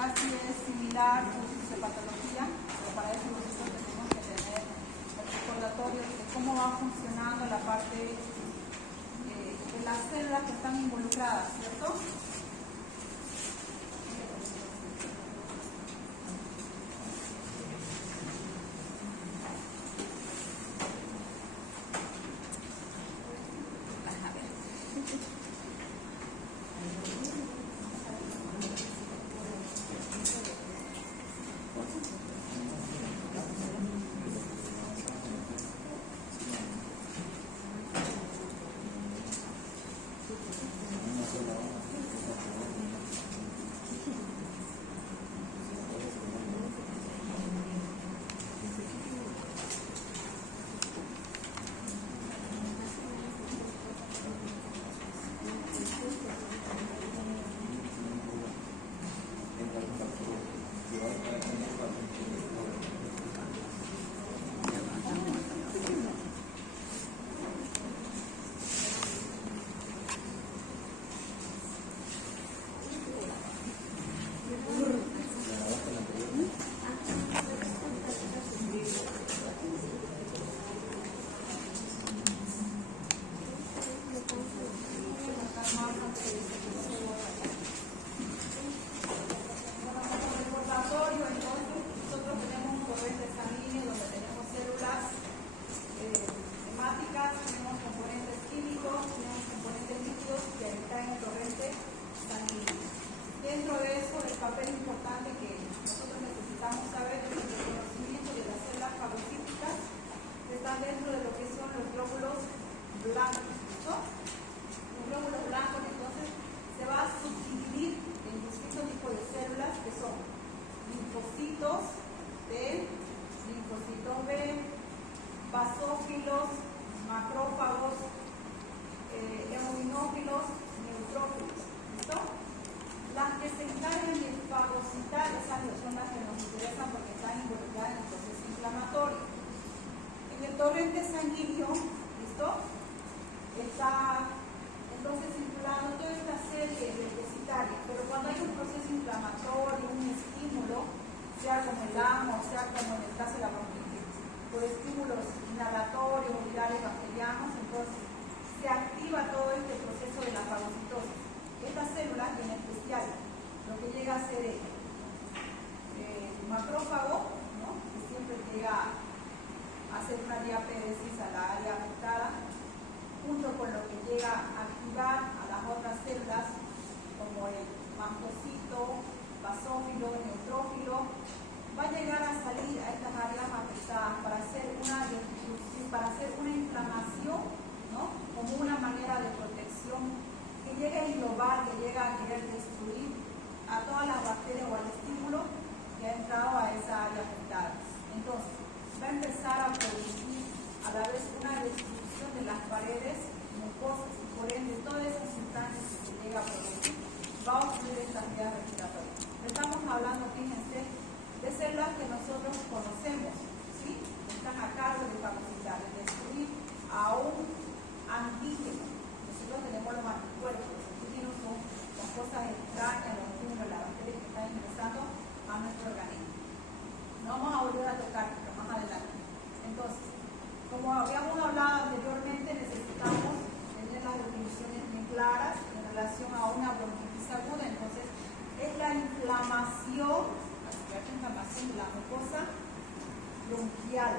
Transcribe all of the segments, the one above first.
casi es similar a su patología, pero para eso nosotros tenemos que tener el recordatorio de cómo va funcionando la parte de las células que están involucradas, ¿cierto? Torrente sanguíneo, ¿listo? Está entonces circulando toda esta serie deficitaria, pero cuando hay un proceso inflamatorio, un estímulo, sea como el amo, sea como en el caso de la bronquitis, por estímulos inhalatorios, virales, bacterianos, entonces se activa todo este proceso de la fagocitosis. Esta célula en especial, lo que llega a ser el macrófago, ¿no? Que siempre llega hacer una diapéresis a la área afectada, junto con lo que llega a activar a las otras células, como el mastocito, basófilo, neutrófilo, va a llegar a salir a estas áreas afectadas para hacer una destrucción, para hacer una inflamación, ¿no? Como una manera de protección que llega a englobar, que llega a querer destruir a todas las bacterias o al estímulo que ha entrado a esa área afectada. Entonces, va a empezar a producir a la vez una destrucción de las paredes mucosas y por ende todas esas sustancias que se llega a producir va a obstruir estas vías respiratorias. Estamos hablando, fíjense, de células que nosotros conocemos, ¿sí? Están a cargo de fagocitar, de destruir a un antígeno. Nosotros tenemos los anticuerpos. Los antígenos son las cosas extrañas, los fungos, las bacterias que están ingresando a nuestro organismo. No vamos a volver a tocar más adelante. Entonces, como habíamos hablado anteriormente, necesitamos tener las definiciones bien claras en relación a una bronquitis aguda. Entonces, es la inflamación de la mucosa bronquial.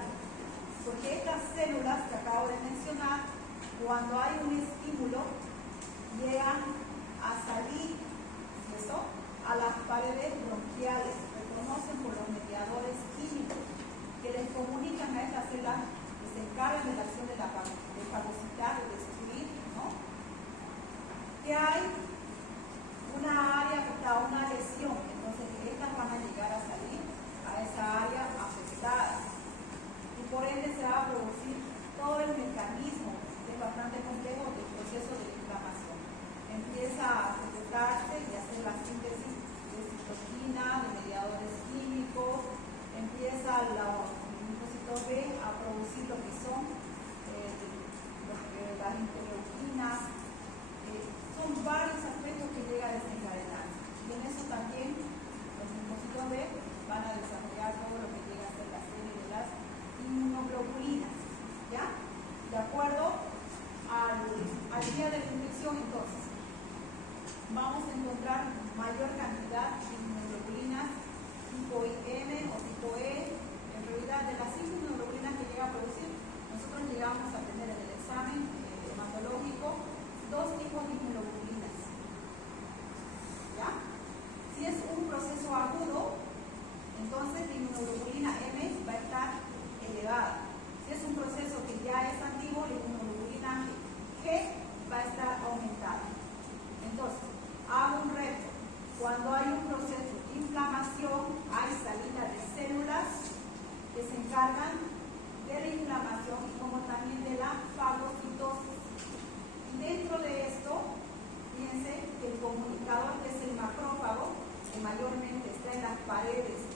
Porque estas células que acabo de mencionar, cuando hay un estímulo, llegan a salir, ¿eso? A las paredes bronquiales, reconocen por los mediadores químicos que les comunican a estas células que se encargan de la acción de fagocitar, de destruir, ¿no? Que hay una área afectada, una lesión, entonces estas van a llegar a salir a esa área afectada y por ende se va a producir todo el mecanismo, que es bastante complejo, del proceso de inflamación. Empieza a secretar Cuando hay un proceso de inflamación, hay salida de células que se encargan de la inflamación y como también de la fagocitosis. Y dentro de esto, fíjense que el comunicador, que es el macrófago, que mayormente está en las paredes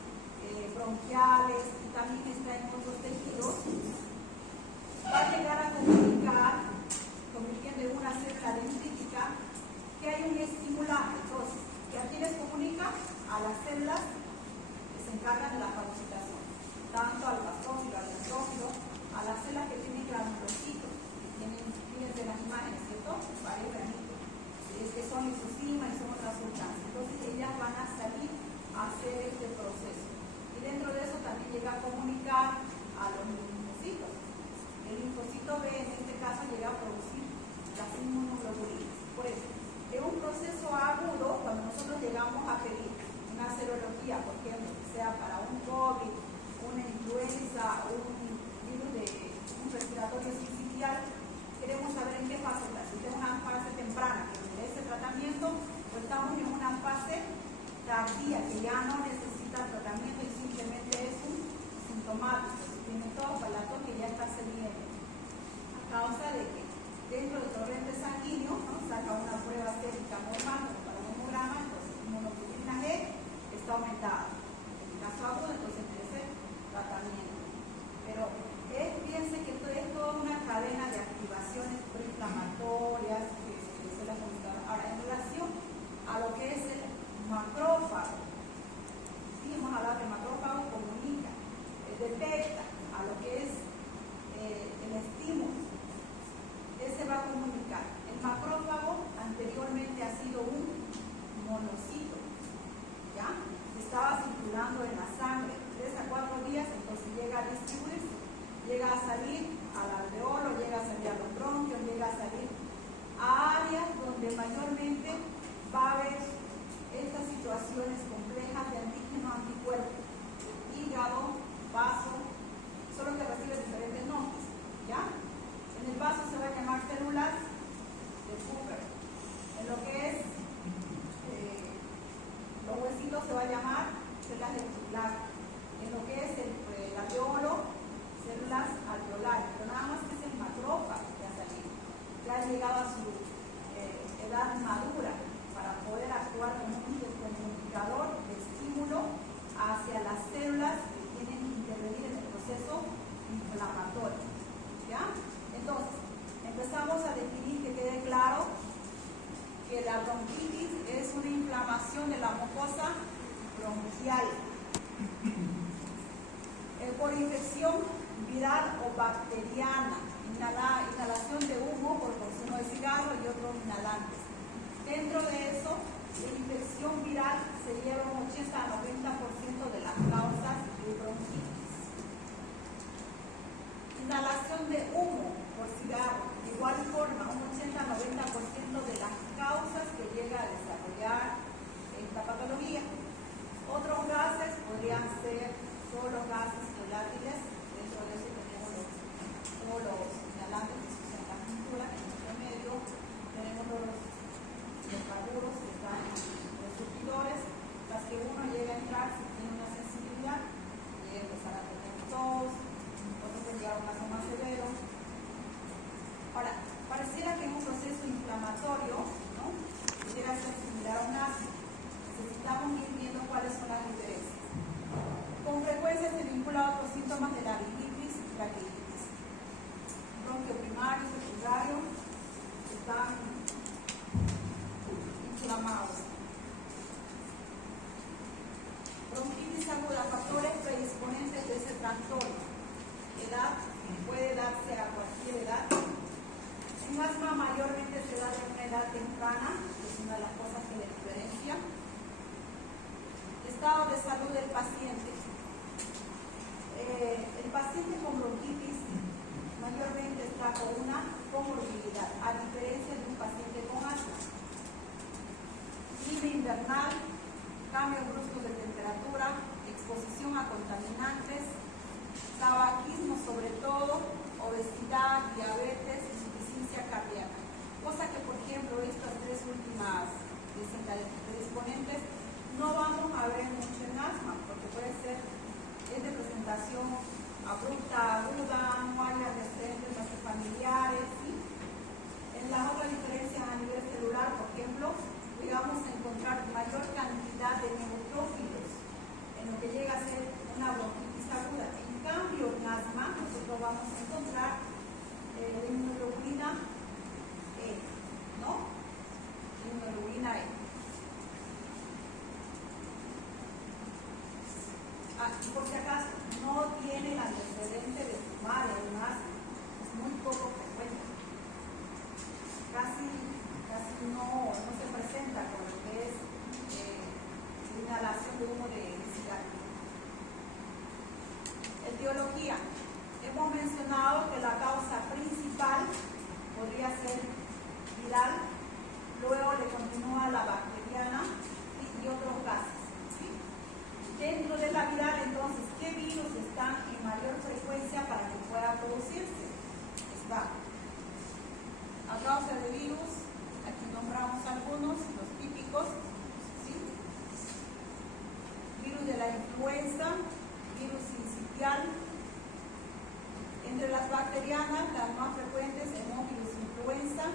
bronquiales y también está en otros tejidos, va a llegar a comunicar, convirtiendo en una célula dendrítica, que hay un estimulante. Entonces, ¿a quiénes comunica? A las células que se encargan de la fagocitación, tanto al basófilo, al neutrófilo, a las células que tienen granulocitos, que tienen, fíjense las imágenes, ¿cierto? Varios granitos, que son lisosima y son otras sustancias. Entonces, ellas van a salir a hacer este proceso. Y dentro de eso también llega a comunicar a los linfocitos. El linfocito B, en este caso, llega a producir las inmunoglobulinas. Por eso, en un proceso agudo, cuando nosotros llegamos a pedir una serología, por ejemplo, que sea para un COVID, una influenza, un virus de un respiratorio sincitial, queremos saber en qué fase está. Si es una fase temprana que merece tratamiento, o estamos en una fase tardía que ya no necesita tratamiento y simplemente es un sintomático, si tiene todo palato que ya está cediendo, a causa de que dentro del torrente sanguíneo, ¿no?, saca una prueba sérica normal para un hemograma, entonces inmunoglobulina G está aumentada. En el caso agudo, entonces merece tratamiento. Pero fíjense que esto es toda una cadena de activaciones proinflamatorias que se las comentaba. Ahora, en relación a lo que es el macrófago, sí, hemos hablado que el macrófago comunica, detecta a lo que es el estímulo. Ese va a comunicar. El macrófago anteriormente ha sido un monocito, ¿ya? Estaba circulando en la sangre 3 a 4 días, entonces llega a distribuirse, llega a salir al alveolo, llega a salir a los bronquios, llega a salir a áreas donde mayormente va a haber estas situaciones complejas de antígeno-anticuerpo, hígado, vaso, solo que recibe diferentes nombres, ¿ya? En el vaso se va a llamar células de Cooper. En lo que es los huesitos se va a llamar células de Cooper. En lo que es el alveolo, células alveolares. Pero nada más que es el macrófago que ha salido. Ya ha llegado a su edad madura para poder actuar como un comunicador de estímulo hacia las células que tienen que intervenir en el proceso inflamatorio. ¿Ya? Entonces, empezamos a definir, que quede claro que la bronquitis es una inflamación de la mucosa bronquial por infección viral o bacteriana, inhalación de humo por consumo de cigarro y otros inhalantes. Dentro de eso, la infección viral se lleva un 80 a 90% de las causas de bronquitis. Inhalación de humo por cigarro, de igual forma, un 80 a 90% de las causas que llega a desarrollar esta patología. Otros gases podrían ser todos los gases volátiles. Dentro de eso tenemos todos los inhalantes que se usan en la pintura. En nuestro medio tenemos los carburos que están en los surtidores, las que uno llega a entrar si tiene una sensibilidad, llega a empezar a tener tos, otros que llegan a un caso más severo. Ahora, pareciera que en un proceso inflamatorio, ¿no?, pudiera ser similar a un ácido. Necesitamos ir viendo cuáles son las diferencias. Con frecuencia se vincula a otros síntomas de la rinitis y traqueitis. Bronquio primario, secundario, están inflamados. Bronquitis aguda, factores predisponentes de ese trastorno. Edad, puede darse a cualquier edad. En asma mayormente se da de una edad temprana, que es una de las cosas que le diferencia. Estado de salud del paciente. El paciente con bronquitis mayormente está con una comorbilidad, a diferencia de un paciente con asma. Clima invernal, cambios bruscos de temperatura, exposición a contaminantes, tabaquismo sobre todo, obesidad, diabetes, insuficiencia cardíaca. Cosa que, por ejemplo, estas tres últimas predisponentes y por si acaso, no tienen antecedente de fumar, además es muy poco frecuente. Casi no se presenta con lo que es inhalación de humo de cigarrillo. Etiología. Hemos mencionado que la causa principal podría ser viral, luego le continúa la bacteriana y otros gases. ¿Sí? Dentro de la viral, entonces, ¿qué virus están en mayor frecuencia para que pueda producirse? Está a causa de virus, aquí nombramos algunos, los típicos, ¿sí? Virus de la influenza, virus sincitial. Entre las bacterianas, las más frecuentes, hemófilos influenza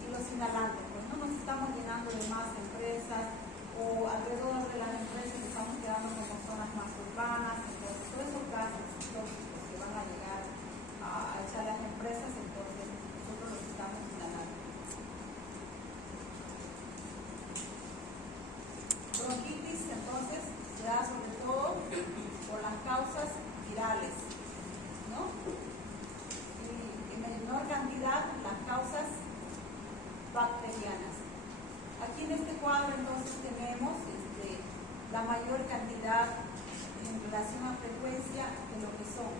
y los inhalantes. Pues no nos estamos llenando de más empresas o alrededor de las empresas estamos quedando con zonas más urbanas, entonces todos esos gases tóxicos que van a llegar a echar las empresas, entonces nosotros los estamos inhalando. Bronquitis, entonces, se da sobre todo por las causas virales, ¿no? Y en menor cantidad las causas bacterianas. Aquí en este cuadro entonces tenemos la mayor cantidad en relación a frecuencia de lo que son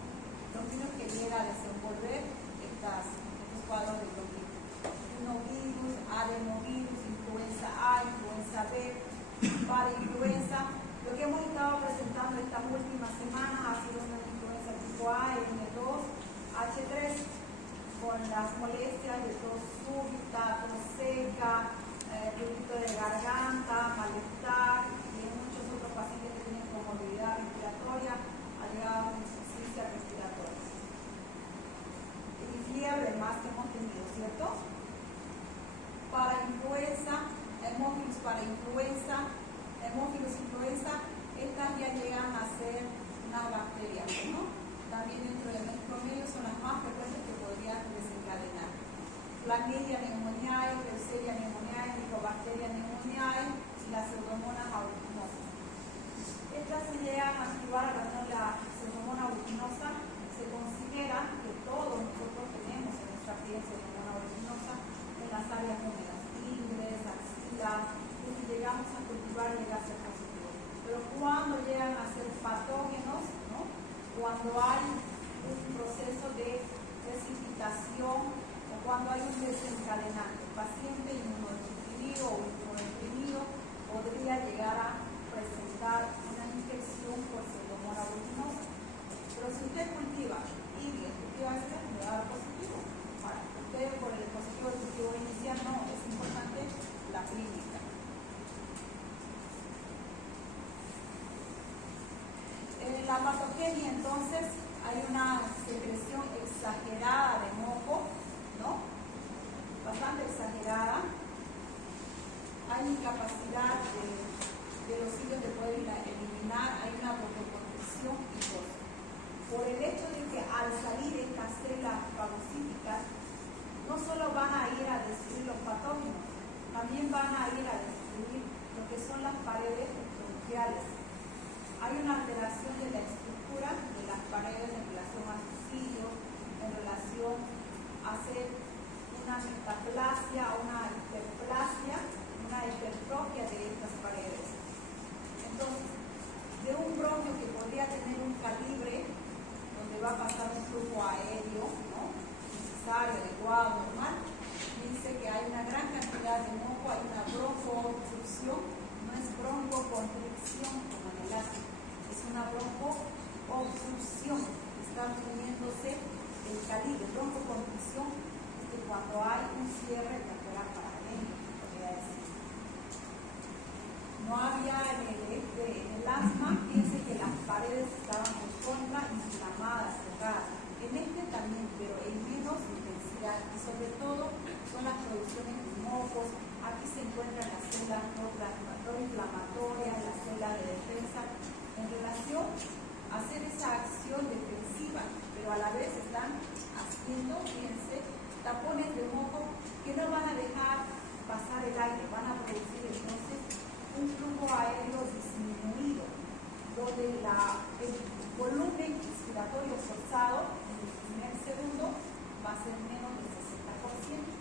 los virus que llega a desenvolver estos cuadros de bronquitis. Rinovirus, adenovirus, influenza A, influenza B, parainfluenza. Lo que hemos estado presentando estas últimas semanas ha sido una influenza tipo A, N2, H3, con las molestias de tos súbita, tos seca, prurito de garganta, malestar, y en muchos otros pacientes que tienen comorbilidad respiratoria, ha llegado a una insuficiencia respiratoria. Y fiebre más que hemos tenido, ¿cierto? Para influenza, hemófilos para influenza, hemófilos influenza, estas ya llegan a ser una bacteria, ¿no? También dentro de nuestro medio son las más frecuentes que podrían desencadenar. Chlamydia pneumoniae, Klebsiella pneumoniae, Mycobacteria pneumoniae y la Pseudomonas aeruginosa. Estas se llegan a activar a la Pseudomonas aeruginosa. Se considera que todos nosotros tenemos en nuestra piel Pseudomonas aeruginosa en las áreas húmedas, ingles, axilas, y si llegamos a cultivar llega a ser positivo. Pero cuando llegan a ser patógenos, ¿no? Cuando hay un proceso de precipitación, cuando hay un desencadenante, paciente inmunodeprimido o inmunodeprimido podría llegar a presentar una infección por Pseudomonas aeruginosa. Pero si usted cultiva y cultiva este, le va a dar positivo. Ahora, usted por el positivo del cultivo inicial no, es importante la clínica. La patogenia, entonces, hay una secreción exagerada de moco, ¿no? Bastante exagerada. Hay incapacidad de los sitios de poder eliminar, hay una broncoconstricción y tos. Por el hecho de que al salir estas células fagocíticas, no solo van a ir a destruir los patógenos, también van a ir a destruir lo que son las paredes bronquiales. Hay una alteración de la estructura de las paredes en relación a sus cilios, en relación a hacer una metaplasia, una hiperplasia, una hipertrofia de estas paredes. Entonces, de un bronquio que podría tener un calibre donde va a pasar un flujo aéreo, ¿no? Necesario, adecuado, normal, dice que hay una gran cantidad de moco, hay una broncoobstrucción, no es broncoconstricción como en el asma, es una broncoobstrucción, está obteniéndose el calibre. Broncoconstricción es que cuando hay un cierre lateral para adentro, podría decir. No había en el asma, piense que las paredes estaban por contra inflamadas, cerradas. En este también, pero en menos intensidad y sobre todo son las producciones de mocos. Aquí se encuentran las células proinflamatorias, las células de defensa, en relación a hacer esa acción defensiva, pero a la vez están haciendo, fíjense, tapones de moco que no van a dejar pasar el aire, van a producir entonces un flujo aéreo disminuido, donde el volumen expiratorio forzado en el primer segundo va a ser menos del 60%.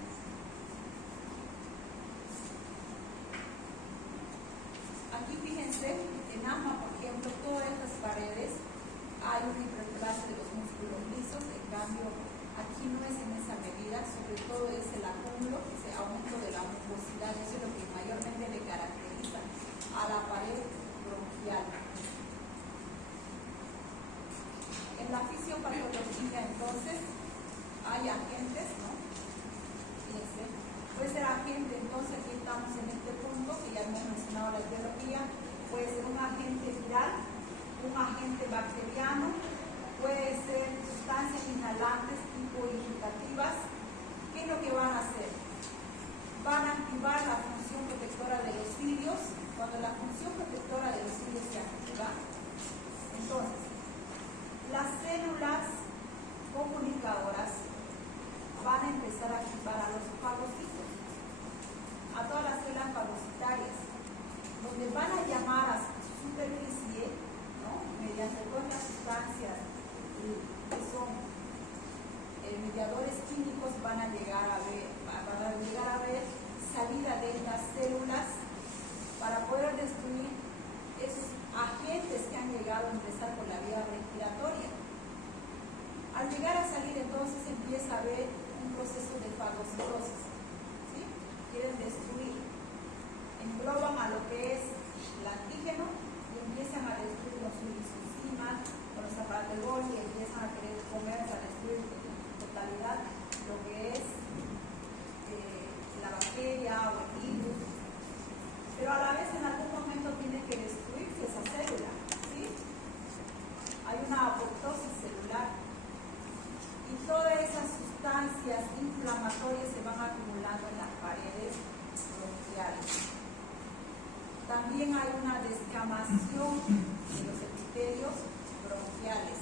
Aquí fíjense, en AMA, por ejemplo, todas estas paredes hay una hiperplasia de los músculos lisos, en cambio aquí no es en esa medida, sobre todo es el acúmulo, ese aumento de la mucosidad, eso es lo que mayormente le caracteriza a la pared bronquial. En la fisiopatología, entonces, hay agentes, ¿no? Fíjense, puede ser agente, entonces aquí estamos en este punto, que ya hemos mencionado la etiología, puede ser un agente viral, un agente bacteriano, puede ser sustancias inhalantes tipo irritativas. ¿Qué es lo que van a hacer? Van a activar la función protectora de los cilios. Cuando la función protectora de los cilios se activa, entonces las células comunicadoras van a empezar a activar a los fagocitos, a todas las células fagocitarias, donde van a llamar a su superficie, ¿no? Mediante todas las sustancias que son mediadores químicos, van a llegar a ver salida de estas células para poder destruir esos agentes que han llegado a empezar por la vía respiratoria. Al llegar a salir, entonces empieza a haber un proceso de fagocitosis, ¿sí? Quieren destruir, engloban a lo que es el antígeno y empiezan a destruir los lisosomas o los aparatos de Golgi, empiezan a querer comerse, a destruir en totalidad lo que es la bacteria o el virus, pero a la vez en algún momento tiene que destruirse esa célula, ¿sí? Hay una apoptosis celular y todas esas sustancias inflamatorias se van acumulando en las paredes bronquiales. También hay una descamación de los epitelios bronquiales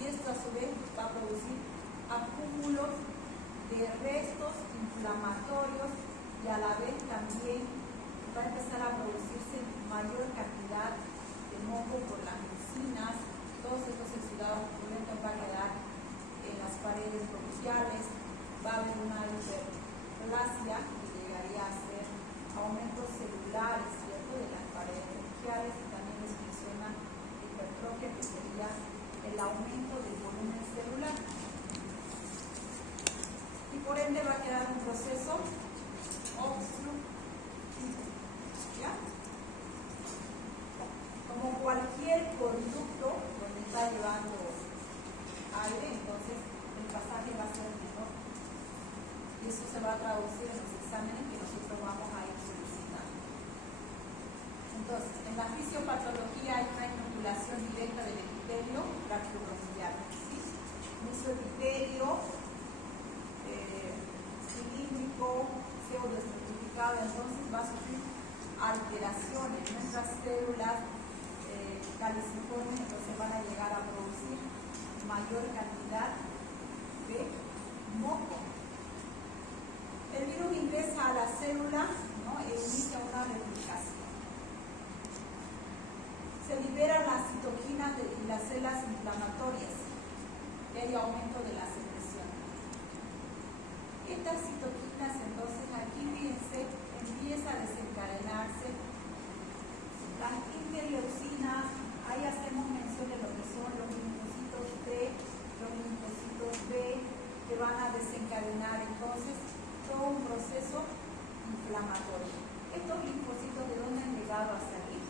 y esto a su vez va a producir acúmulos de restos inflamatorios y a la vez también va a empezar a producirse mayor cantidad de moco por las mucinas. Todos estos exudados purulentos van a quedar en las paredes bronquiales, va a haber una hiperplasia que llegaría a ser aumentos celulares, ¿cierto?, de las paredes bronquiales, y también les menciona hipertrofia, que sería el aumento del volumen celular. Y por ende va a quedar un proceso obstructivo, ¿ya? Como cualquier conducto donde está llevando aire, entonces el pasaje va a ser menor. Y eso se va a traducir en los exámenes que nosotros vamos a ir solicitando. Entonces, en la fisiopatología hay una inoculación directa del epitelio braquiobronquial, ¿sí? Mesoepitelio cilíndrico, pseudoestratificado, entonces va a sufrir alteraciones. Nuestras células caliciformes entonces van a llegar a producir mayor cantidad de moco. El virus ingresa a la célula, ¿no?, e inicia una replicación. Se liberan las citoquinas y las células inflamatorias y hay aumento de la secreción. Estas citoquinas, entonces, aquí fíjense, empieza a desencadenarse las interleucinas. Ahí hacemos mención de lo que son los linfocitos T, los linfocitos B, que van a desencadenar entonces todo un proceso inflamatorio. Estos linfocitos, ¿de dónde han llegado a salir?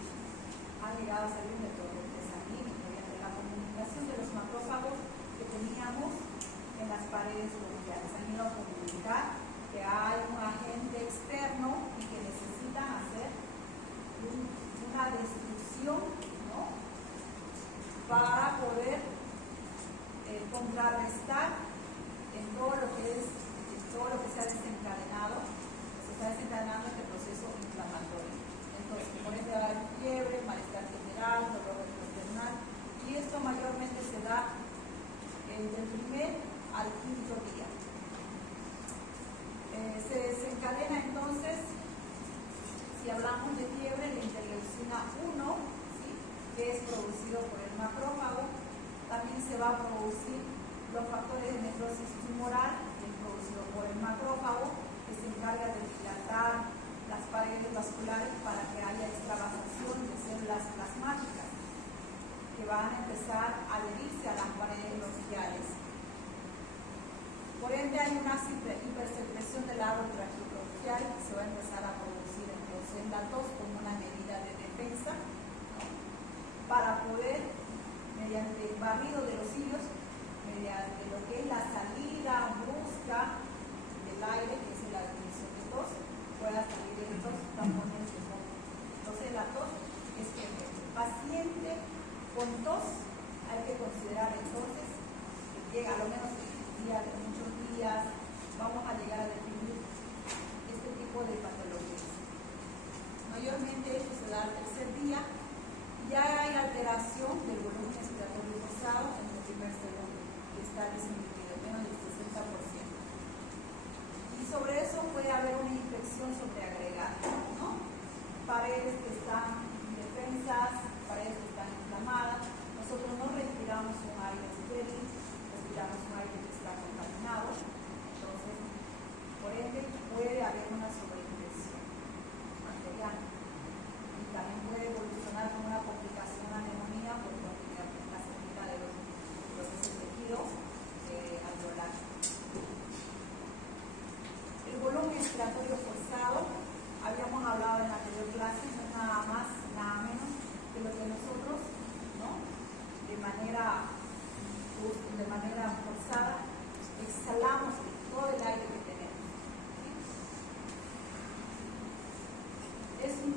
Han llegado a salir de torrente sanguíneo, mediante la comunicación de los macrófagos que teníamos en las paredes bronquiales. Han ido a comunicar que hay un agente externo y que necesitan hacer una destrucción, ¿no?, para poder contrarrestar en todo lo que se ha desencadenado, se está desencadenando este proceso inflamatorio. Entonces, por ende va a haber fiebre, malestar general, dolor gastrointestinal, y esto mayormente se da del primer al quinto día. Se desencadena entonces, si hablamos de fiebre, la interleucina 1, ¿sí?, que es producida van a empezar a adherirse a las paredes bronquiales. Por ende, hay una hipersecreción del árbol traqueobronquial que se va a empezar a producir entonces la tos como una medida de defensa, ¿no? Para poder, mediante el barrido de los cilios, mediante lo que es la salida brusca del aire, que es la definición de tos, pueda salir estos tapones de moco. Entonces, la tos es que el paciente con tos hay que considerar entonces que llega a lo menos de muchos días, vamos a llegar a definir este tipo de patologías. Mayormente esto se da al tercer día, ya hay alteración del volumen respiratorio forzado en el primer segundo, que está disminuido, menos del 60%. Y sobre eso puede haber una infección sobreagregada, ¿no? Paredes que están indefensas, paredes que están inflamadas. Nosotros no respiramos un aire estéril, respiramos un aire que está contaminado, entonces, por ende, puede haber una sobreinfección bacteriana y también puede evolucionar con una complicación a neumonía por la salida de lo que es el tejido alveolar. El volumen respiratorio forzado, habíamos hablado en la anterior clase, no es nada más, nada menos que lo que nosotros, ¿no?, de manera forzada exhalamos todo el aire que tenemos.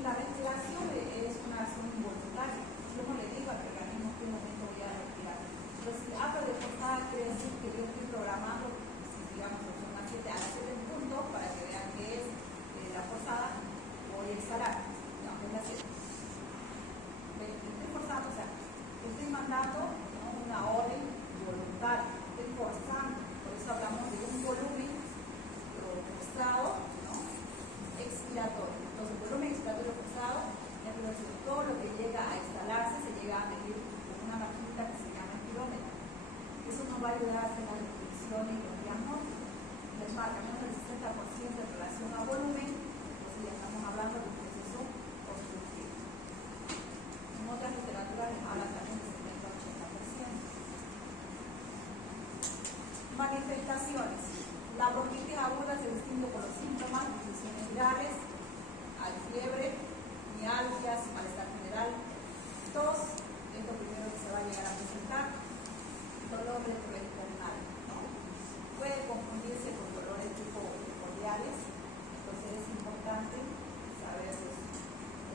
La ventilación es una acción involuntaria. Yo no le digo al organismo que un momento voy a respirar. Pero si hablo de forzada, quiere decir que yo estoy programando, si digamos son las 7 a las 7 en punto, para que vean que es la forzada, voy a exhalar. No, es la 7. Estoy forzando, o sea, estoy mandando, ¿no?, una orden voluntaria, estoy forzando. Por eso hablamos de un volumen forzado, ¿no?, expiratorio. Entonces, el volumen expiratorio forzado es todo lo que llega a instalarse, se llega a medir con una maquinita que se llama espirómetro. Eso nos va a ayudar a hacer las definiciones y los diagnósticos. Les marca menos del 60% en relación a volumen, entonces ya estamos hablando de un proceso obstructivo. En otras literaturas les habla también del 70-80%. Manifestaciones. La bronquitis aguda se distingue por los síntomas, infecciones virales, hay fiebre, mialgias, malestar general, tos, es lo primero que se va a llegar a presentar, dolor retroesternal, ¿no? Puede confundirse con dolores tipo cordiales, entonces es importante saber los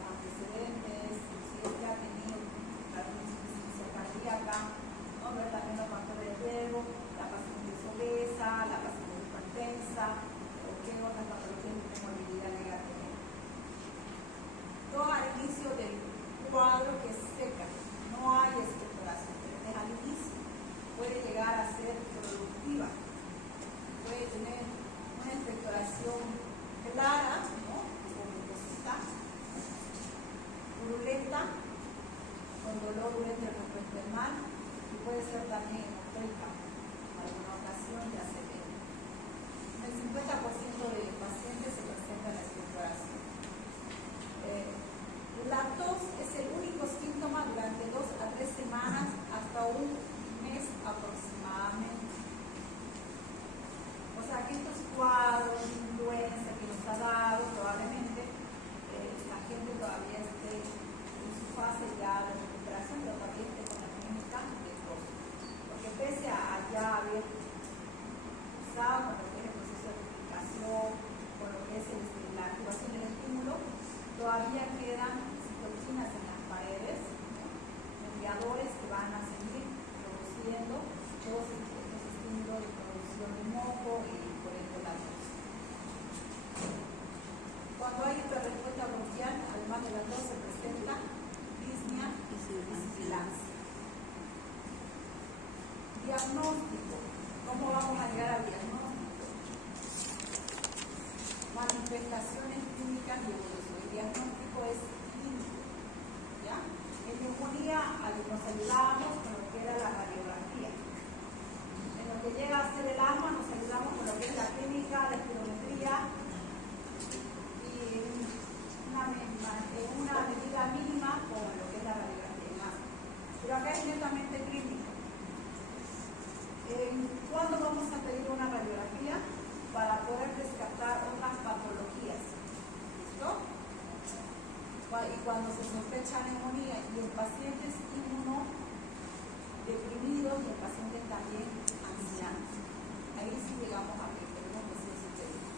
antecedentes, si es que ha tenido alguna insuficiencia cardíaca, ¿no?, ver también los factores de riesgo, la paciente es obesa, la paciente es hipertensa, o qué otras patologías de comorbilidad llega a tener. Todo al inicio del cuadro que es seca, no hay expectoración, pero desde al inicio puede llegar a ser productiva, puede tener una expectoración clara, ¿no?, como está, purulenta, con dolor urente retroesternal, y puede ser también hemorroica, en alguna ocasión ya se ve. En el 50% de pacientes se presenta la expectoración. La tos es el único síntoma durante 2 a 3 semanas hasta un mes aproximadamente. O sea que estos cuadros de influenza que nos ha dado, probablemente la gente todavía esté en su fase ya de recuperación, pero todavía esté con la clínica de tos. Porque pese a ya haber usado con lo que es el proceso de replicación, con lo que es la activación del estímulo, todavía quedan citoquinas en las paredes, mediadores que van a seguir produciendo todos estos estímulos de producción de moco y por ende la tos. Cuando hay hiperrespuesta bronquial, además de la tos, se presenta disnea y sibilancia. Diagnóstico. ¿Cómo vamos a llegar al diagnóstico? Manifestaciones clínicas y evolución. El diagnóstico es clínico, ¿ya? En neumonía nos ayudábamos con lo que era la radiografía. En lo que llega a ser el asma nos ayudamos con lo que es la clínica, la espirometría y una medida mínima con lo que es la radiografía. Pero acá es sospecha de neumonía y en pacientes inmunodeprimidos y en pacientes también ancianos. Ahí sí llegamos a que tenemos que ser sintéticos.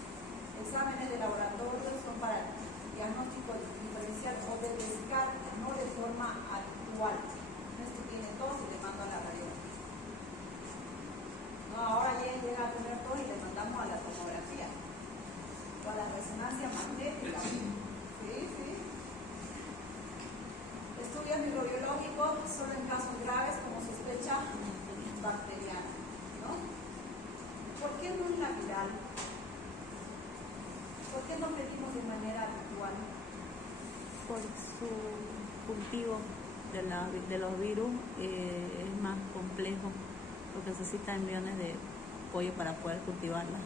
Exámenes de laboratorio son para diagnóstico diferencial o de descarte, no de forma habitual. Esto tiene tos y le mando a la radiografía. No, ahora ya llega a tener tos y le mandamos a la tomografía o a la resonancia magnética. Sí. Estudios microbiológicos solo en casos graves como sospecha bacteriana, ¿no? ¿Por qué no es la viral? ¿Por qué no pedimos de manera habitual? Por su cultivo de los virus es más complejo, porque necesita embriones de pollo para poder cultivarla.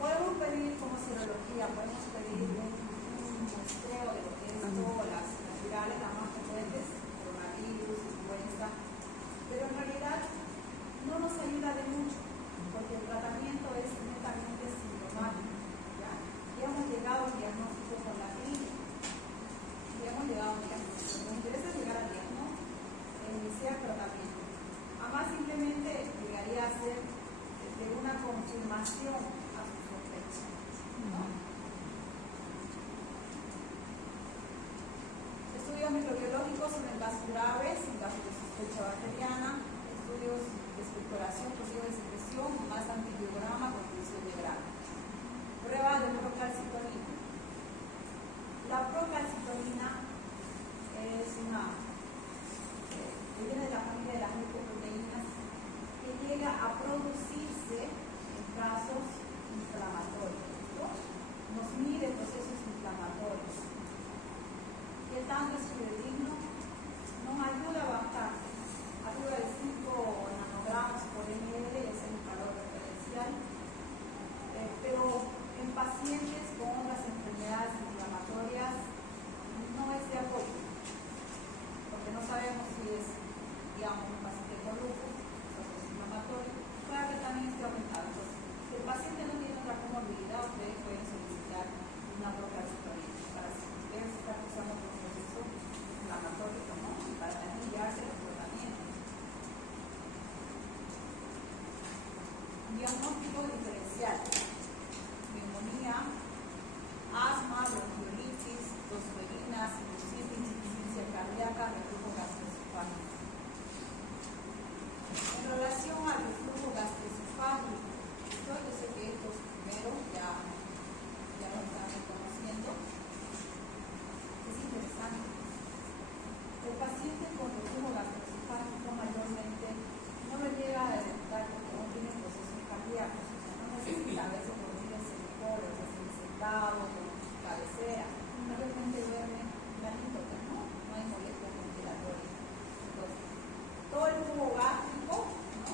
Podemos pedir como serología, podemos pedir un muestreo de lo que es todas las virales, las más frecuentes, coronavirus, influenza, pero en realidad no nos ayuda de mucho, porque el tratamiento es netamente sintomático. Ya hemos llegado al diagnóstico con la clínica. Nos interesa llegar al diagnóstico e iniciar tratamiento. Además, simplemente llegaría a ser una confirmación a su sospecha, ¿no? Estudios microbiológicos son en casos graves, en casos de sospecha bacteriana, estudios de expectoración, cultivo de secreción, más antibiograma, condición de grado. Prueba de procalcitonina. La procalcitonina es viene de la familia de las lipoproteínas que llega a producirse en casos inflamatorios, ¿no? Nos mide procesos inflamatorios. ¿Qué tanto es fidedigno? Nos ayuda bastante. Ayuda de 5 nanogramos por ml, es el valor referencial. Pero en pacientes con otras enfermedades inflamatorias no es de apoyo, porque no sabemos si es, digamos, un paciente con lupus, proceso inflamatorio, puede que también esté aumentado. Entonces, si el paciente no tiene otra comorbilidad, ustedes pueden solicitar una procalcitonina para si ustedes están usando por un proceso inflamatorio, ¿no? Y para también guiarse los tratamientos. Diagnóstico diferencial. Neumonía, asma, bronquiolitis, tosferina, sinusitis, insuficiencia cardíaca, reflujo gastroesofágico. En relación al reflujo gastroesofágico, yo sé que estos primeros ya lo están reconociendo. Es interesante. El paciente con reflujo gastroesofágico mayormente no le llega a detectar porque no tiene procesos cardíacos, o sea, no necesita a veces dormir en semicoro, es decir, sentado, con cabecera, mayormente duerme planito, pero no hay molestias respiratorias. Entonces, todo el tubo gástrico, ¿no?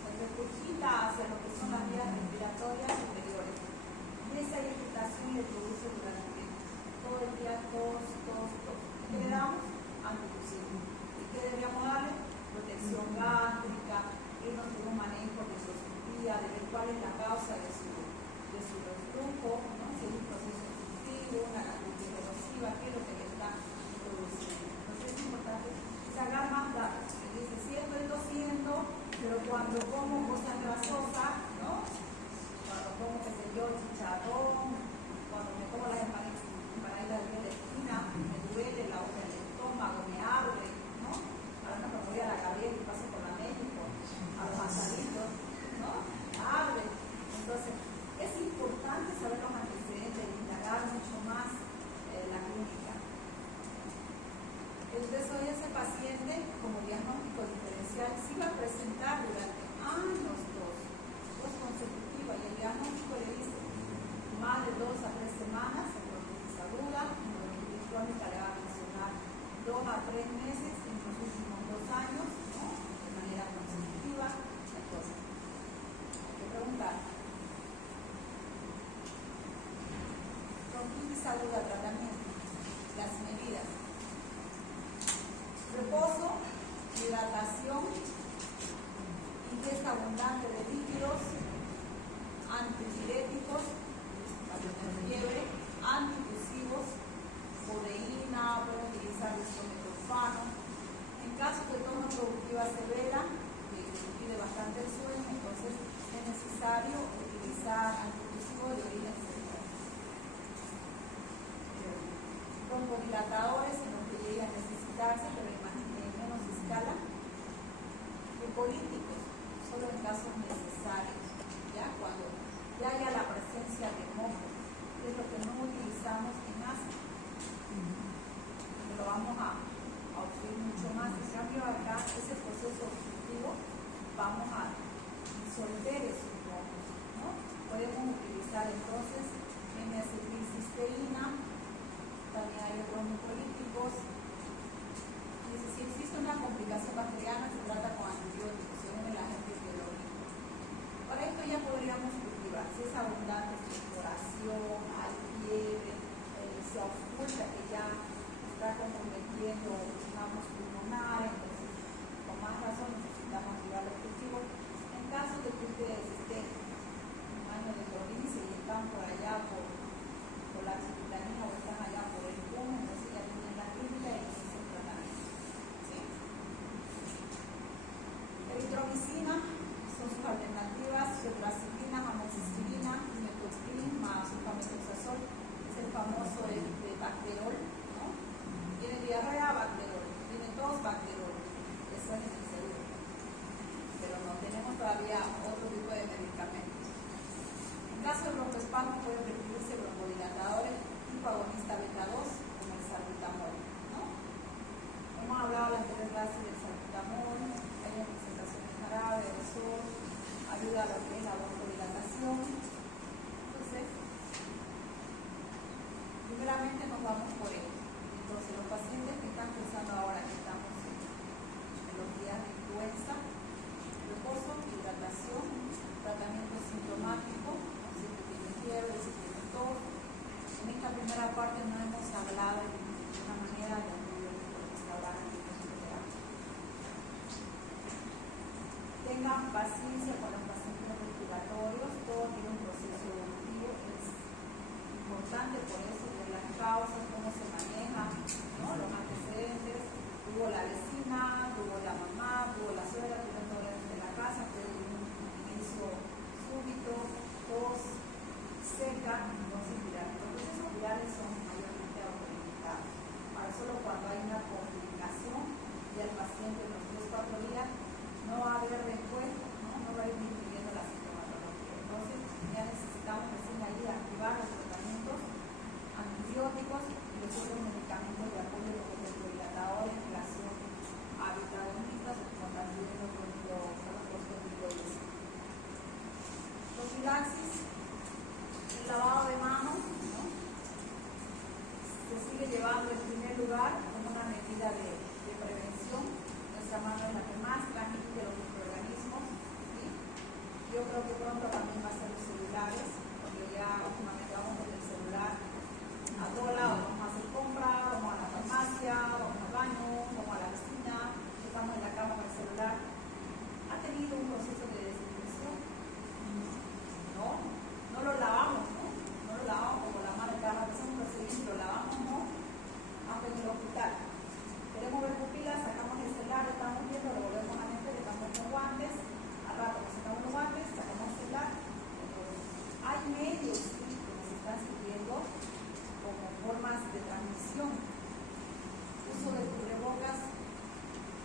Se regurgita hacia lo que son las vías respiratorias superiores. Y esa irritación le produce durante todo el día tos. ¿Qué le damos? Antitusivo. ¿Y qué deberíamos darle? Protección gástrica, irnos con un manejo de endoscopía, de ver cuál es la causa de su reflujo, ¿no? Si es un proceso obstructivo, una gastritis erosiva, qué es lo que le está produciendo. Entonces es importante sacar más datos. Se dice, sí estoy tosiendo, pero cuando como cosas grasosas, ¿no? Cuando como, qué sé yo, chicharrón, cuando me como las empanaditas de esquina, me duele la boca del estómago, me arde, ¿no? Ahora no me voy a la Gabriel y paso por la México, a los asaditos, ¿no? Arde. Entonces, es importante saber los antecedentes, indagar mucho más la clínica. Entonces, hoy ese paciente, como diagnóstico diferencial, sí va a presentar durante años dos consecutivos, y el diagnóstico le dice más de 2 a 3 semanas en bronquitis aguda, en bronquitis crónica le va a mencionar 2 a 3 meses en los últimos 2 años, ¿no? De manera consecutiva. Entonces, hay que preguntar. Bronquitis aguda, tratamiento, las medidas. Reposo, hidratación, ingesta abundante de líquidos, antipiréticos, para tener fiebre, antitusivos, codeína. severa que impide bastante el sueño, entonces es necesario utilizar antitusivos de origen central. Broncodilatadores en los que llegue a necesitarse, pero en menos escala. Políticos, solo en casos necesarios, ya cuando ya haya la presencia de moco, que es lo que no utilizamos en asma, lo vamos a obtener mucho más. En cambio acá, ese proceso obstructivo, vamos a disolver esos mocos, ¿no? Podemos utilizar entonces N-acetilcisteína, también hay otros mucolíticos. Si existe una complicación bacteriana, se trata con antibióticos, según el agente biológico. Para esto ya podríamos cultivar, si es abundante exploración, hay fiebre, se ausculta que ya está comprometiendo, digamos, pulmonar, entonces con más razón necesitamos activar los cultivos. En caso de que ustedes estén en un año de provincia y están por allá por la ciudadanía o están allá por el PUM, entonces ya tienen la clínica y inician tratamiento. Eritromicina son sus alternativas, cetracilina, amoxicilina, metoxilina más sulfamethoxazol, es el famoso de Bacterol, ¿no? Tiene diarrea, Bacterol, tiene tos, Bacterol, eso es en el seguro, pero no tenemos todavía otro tipo de medicamentos. En caso de broncoespasmo pueden requerirse broncodilatadores tipo agonista beta 2 como el salbutamol, ¿no? Hemos hablado en la anterior clase del salbutamol, hay una presentación en jarabe, aerosol, ayuda a lo que es la broncodilatación. Entonces, primeramente nos vamos por él. Entonces, los pacientes que están cursando ahora, que estamos en los días de influenza, reposo, hidratación, tratamiento sintomático, ¿no? Si tiene fiebre, si tiene tos. En esta primera parte no hemos hablado de una manera de antibióticos restaurantes. Tengan paciencia con los pacientes respiratorios, todo tiene un proceso evolutivo, es importante por eso ver las causas, cómo se manejan, ¿no? Los antecedentes, tuvo la vecina, tuvo la mamá, tuvo la suegra, tuvo todo de la casa, tuvo un inicio súbito, tos, seca, entonces viral. Los procesos virales son mayormente autolimitados. Para solo cuando hay una complicación y el paciente en los 3-4 días no va a haber respuesta, no va a ir disminuyendo la sintomatología. Entonces ya necesitamos recién ahí activar los tratamientos antibióticos y los otros medicamentos de apoyo, los broncodilatadores, relación a beta-agonistas, como también los corticoides. Profilaxis, el lavado de manos, ¿no? Se sigue llevando en primer lugar como una medida de prevención. Nuestra mano es la que más transmite los microorganismos, ¿sí? Yo creo que pronto también va a ser los celulares, porque ya últimamente vamos desde el celular a todos lados, vamos a hacer compras, vamos a la farmacia, vamos al baño, vamos a la piscina, estamos en la cama con el celular. ¿Ha tenido un proceso de desinfección? No lo lavamos, no lo lavamos como la mano, cada vez hacemos un procedimiento, lo lavamos, no, aunque en el hospital. Queremos ver pupilas, sacamos el celular, estamos viendo, lo volvemos a meter, estamos con guantes, al rato nos sacamos los guantes, sacamos el celular. Hay medios, ¿sí?, que nos están sirviendo como formas de transmisión. Uso de cubrebocas,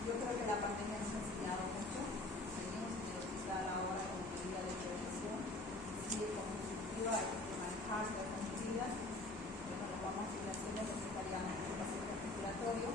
yo creo que la pandemia nos ha enseñado mucho. Seguimos en el hospital ahora con medida de prevención, sigue con positiva, hay que manejarse con medidas. Bueno, lo vamos a ir haciendo necesariamente en el paciente respiratorio.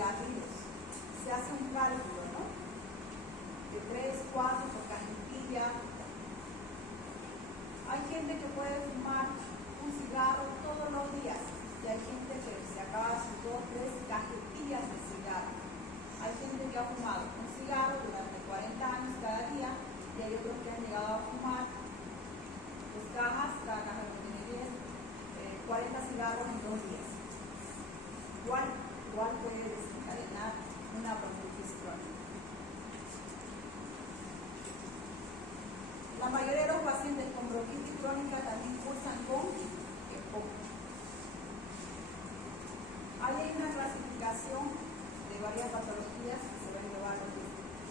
cigarrillos. Se hace un cálculo, ¿no? De 3, 4 por cajetilla. Hay gente que puede fumar un cigarro todos los días y hay gente que se acaba sus 2, 3 cajetillas de cigarro. Hay gente que ha fumado un cigarro durante 40 años cada día y hay otros que han llegado a fumar 2 cajas, cada caja tiene 40 cigarros en 2 días. Igual puede desencadenar una bronquitis crónica. La mayoría de los pacientes con bronquitis crónica también cursan con EPOC. Hay una clasificación de varias patologías que se van a llevar desde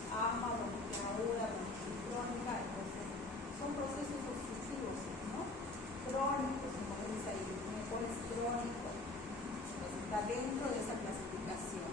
asma, bronquitis aguda, bronquitis crónica, entonces son procesos obstructivos, ¿no? Crónicos, como dice ahí, cuál es crónico, entonces está dentro de esa clasificación.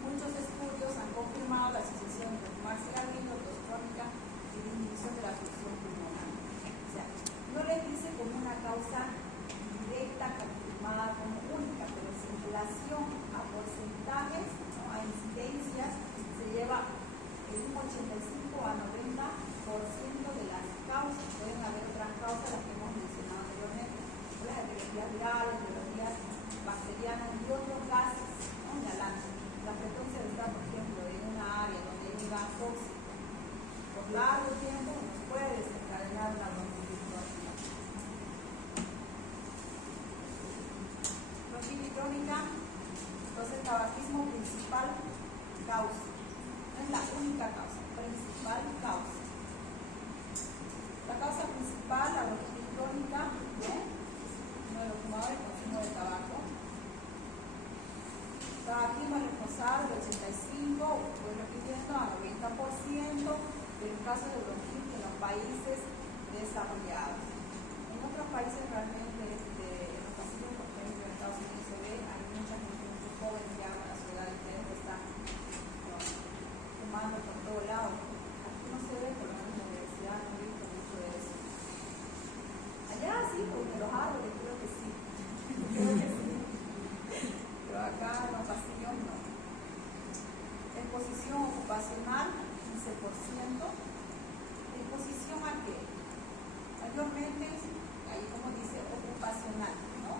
Muchos estudios han confirmado la asociación entre fumar cigarrillo, tos crónica y disminución de la función pulmonar. O sea, no les dice como una causa directa, confirmada como única, pero si en relación a porcentajes, ¿no? A incidencias, se lleva en un 85 a 90% de las causas. Pueden haber otras causas, las que hemos mencionado anteriormente, las epidemias virales, epidemias bacterianas y otros gases, ¿no? Inhalantes. La frecuencia de estar, por ejemplo, en una área donde hay un gas tóxico por largo tiempo nos puede desencadenar una bronquitis crónica. Bronquitis crónica, entonces el tabaquismo principal causa. No es la única causa, principal causa. La causa principal, la bronquitis crónica, ¿no? Uno de los fumadores, el consumo de tabaco. Tabaquismo responsable del 85, voy repitiendo, a 90% de los casos de bronquitis en los países desarrollados. En otros países realmente, en los países, por ejemplo, en Estados Unidos se ve, hay mucha gente muy joven que habla en la ciudad que está fumando por todo lado. Aquí no se ve, por lo menos en la universidad no he visto mucho de eso. Allá sí, porque los árboles creo que sí. Creo que sí. Pero acá en los pasillos no. Exposición ocupacional, 15%. ¿Exposición a qué? Mayormente, ahí como dice, ocupacional, ¿no?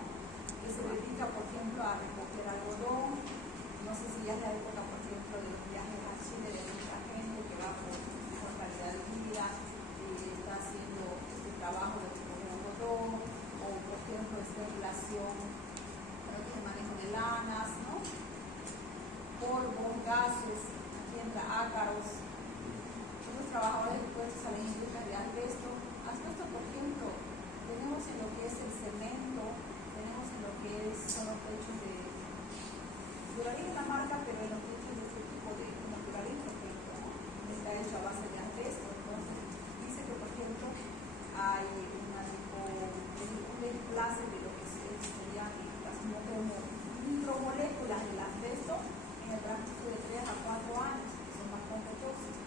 Que se dedica, por ejemplo, a recoger algodón. No sé si ya es la época, por ejemplo, de los viajes a Chile, de mucha gente que va por mejor calidad de vida y está haciendo este trabajo de recoger algodón, o por ejemplo, esta relación con el manejo de lanas, ¿no? Polvos, gases, aquí entra ácaros. Los trabajadores expuestos a la industria de asbesto. Asbesto, por ejemplo, tenemos en lo que es el cemento, tenemos en lo que son los techos de Duralín, la marca, pero en los techos de este tipo de Duralín, por ejemplo, ¿no? Está hecho a base de asbesto. Entonces, dice que, por ejemplo, hay un desplace de lo que serían las micromoléculas del asbesto en el transcurso de 3 a 4 años, que son bastante tóxicos.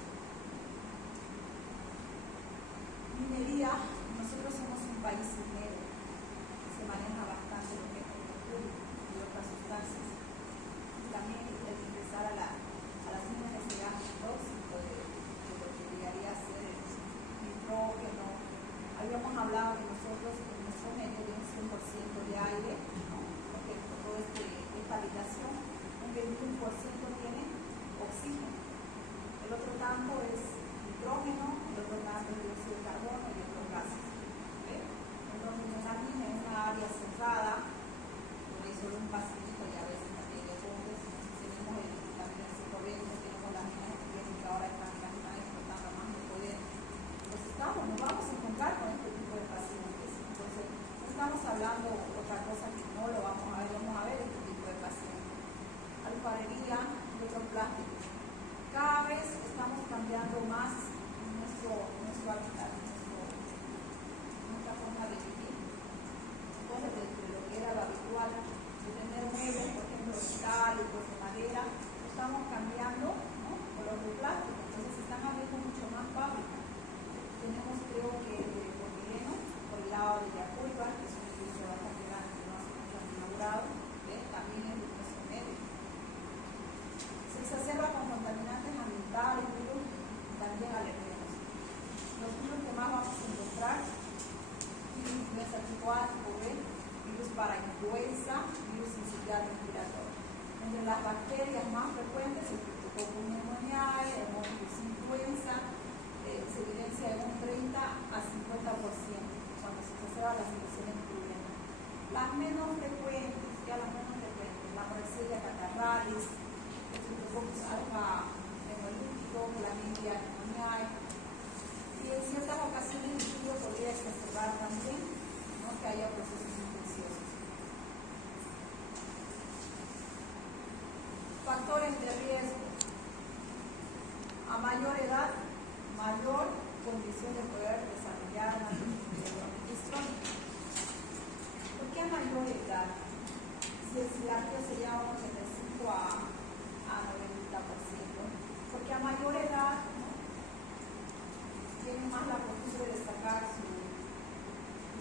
Minería, nosotros somos un país minero, se maneja bastante lo que es el mercurio y otras sustancias. Y también el ingresar a las minas ese gas tóxico de lo que llegaría a ser el nitrógeno. Habíamos hablado que nosotros en nuestro medio de un 100% de aire, ¿no? Porque todo esta habitación, un 21% tiene oxígeno. El otro tanto es nitrógeno, el otro tanto es dióxido de carbono y otros gases. ¿Okay? Entonces, en la mina, en una área cerrada, donde hay solo un pasillito y a veces también hay hombres, tenemos también ese corriente, tenemos las minas que ahora están explotando más de poder. Pues nos vamos a encontrar con este tipo de pacientes. Entonces, no estamos hablando otra cosa que no lo vamos a ver este tipo de pacientes. Alfarería y otros plásticos. Cada vez estamos cambiando más nuestro hábitat, nuestra forma de vivir. Entonces, desde lo que era lo habitual, de tener muebles, por ejemplo, metálicos, de madera, estamos cambiando, ¿no? Por los de plástico. Entonces, se están abriendo mucho más fábricas. Tenemos, creo que, de Polileno, por el lado de Yacuiba, que es un edificio bastante encontrar virus influenza tipo A, tipo B, virus para influenza, virus sincitial respiratorio. Entre las bacterias más frecuentes, el Cryptococcus pneumoniae, el Monovirus influenza, se evidencia de un 30 a 50% cuando se observa las situaciones prudentes. Las menos frecuentes, la Borrelia catarralis, el Cryptococcus alfa hemolítico, Chlamydia pneumoniae, y en ciertas ocasiones el estudio podría exacerbar también, ¿no?, que haya procesos infecciosos. Factores de riesgo. A mayor edad, mayor condición de poder desarrollar una bronquitis crónica. ¿Por qué a mayor edad? Si el silario sería un 85 a 90%. Porque a mayor edad, ¿no?, tienen más la costumbre de sacar su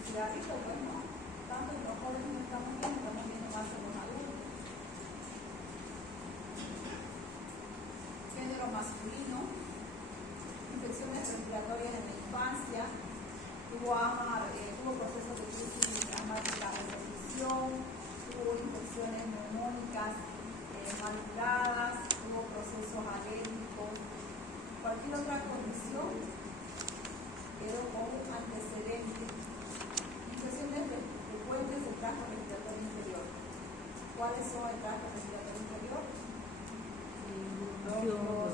cigarrito, pues, ¿no? Tanto en los jóvenes no estamos viendo más en los adultos. Género masculino, infecciones respiratorias en la infancia, hubo procesos de crisis asmática a repetición, hubo infecciones neumónicas manipuladas, hubo procesos alérgicos, cualquier otra condición quedó con un antecedente. Infecciones frecuentes del tracto respiratorio inferior. ¿Cuáles son el tracto respiratorio inferior? Bronquiolos,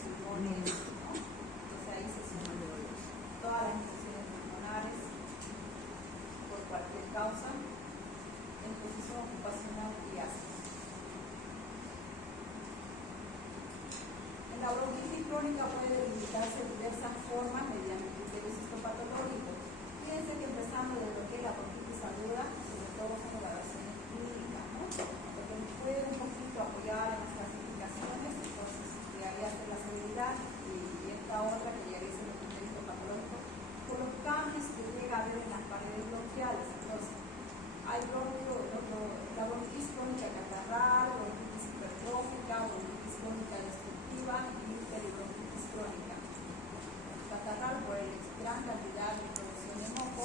pulmones, ¿no? Entonces ahí se suman todas las infecciones pulmonares por cualquier causa, exposición ocupacional y asma. La bronquitis crónica puede delimitarse de diversas formas mediante criterios histopatológicos. Fíjense que empezando de lo que es la bronquitis aguda, sobre todo son evaluaciones clínicas, ¿no?, porque nos puede un poquito apoyar en las clasificaciones, entonces llegaría a ser la severidad y esta otra que llegaría a ser el criterio histopatológico por los cambios que llega a haber en las paredes bronquiales. Entonces, hay la bronquitis crónica catarral, bronquitis hipertrófica, bronquitis crónica destructiva y peribronquitis crónica. Catarral por la gran cantidad de producción de moco,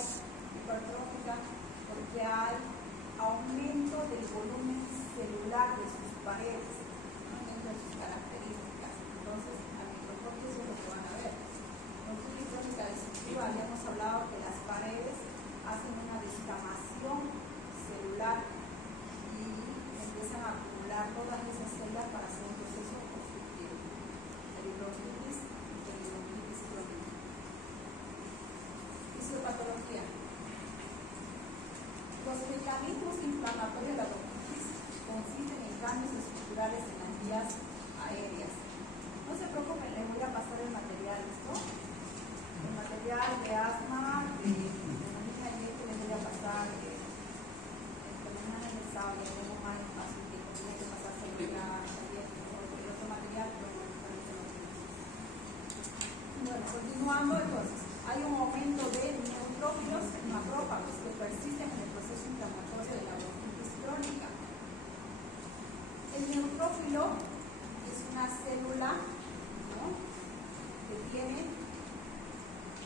hipertrófica porque hay aumento del volumen celular de sus paredes, aumento de sus características. Entonces, al microscopio eso es lo que van a ver. Bronquitis crónica destructiva, habíamos hablado que las paredes hacen una descamación celular y empiezan a acumular todas esas células para hacer un proceso constructivo. Peribronquitis y peribronquitis crónica. Fisiopatología. Los mecanismos inflamatorios de la bronquitis consisten en cambios estructurales en las vías aéreas. No se preocupen, les voy a pasar el material, ¿listo? El material de asma, de neumonía y les voy a pasar mañana el sábado, tenemos más espacio que tiene que pasarse ya ayer por el otro material, pero bueno, continuando entonces, hay un aumento de neutrófilos y macrófagos que persisten en el proceso inflamatorio de la bronquitis crónica. El neutrófilo es una célula, ¿no?, que tiene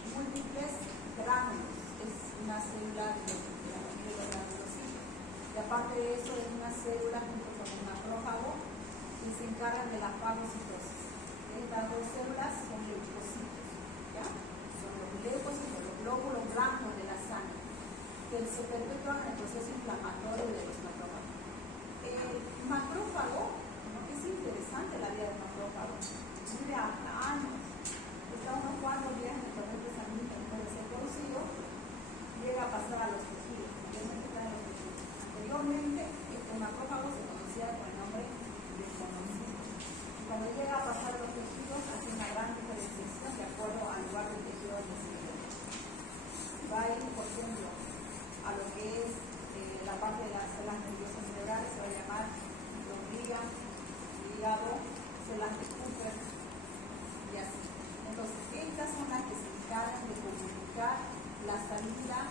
múltiples gránulos, es una célula de la familia de los granulocitos. Y aparte de eso, es una célula junto con un macrófago que se encargan de la fagocitosis. Estas dos células son leucocitos, ¿ya? Son los leucocitos, los glóbulos blancos de la sangre, que se perpetúan en el proceso inflamatorio de los macrófagos. El macrófago, ¿no?, es interesante la vida del macrófago, vive hasta años, está unos cuantos días en el torrente sanguíneo después de ser producido, llega a pasar a los tejidos, Anteriormente, este macrófago se conocía con el nombre de monocito. Cuando llega a pasar a los tejidos, hace una gran diferenciación de acuerdo al lugar del tejido del tejido. Va a ir, por ejemplo, a lo que es la parte de las células nerviosas cerebrales, se va a llamar microglia, hígado, células de Cooper y así. Entonces, estas son las que se encargan de comunicar la salida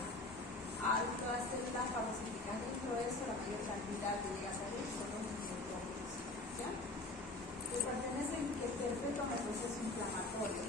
a todas las células fagocíticas. Dentro de eso, la mayor cantidad que llega a salir son los neutrófilos, ¿ya? Que pertenecen, que perpetúan el proceso inflamatorio.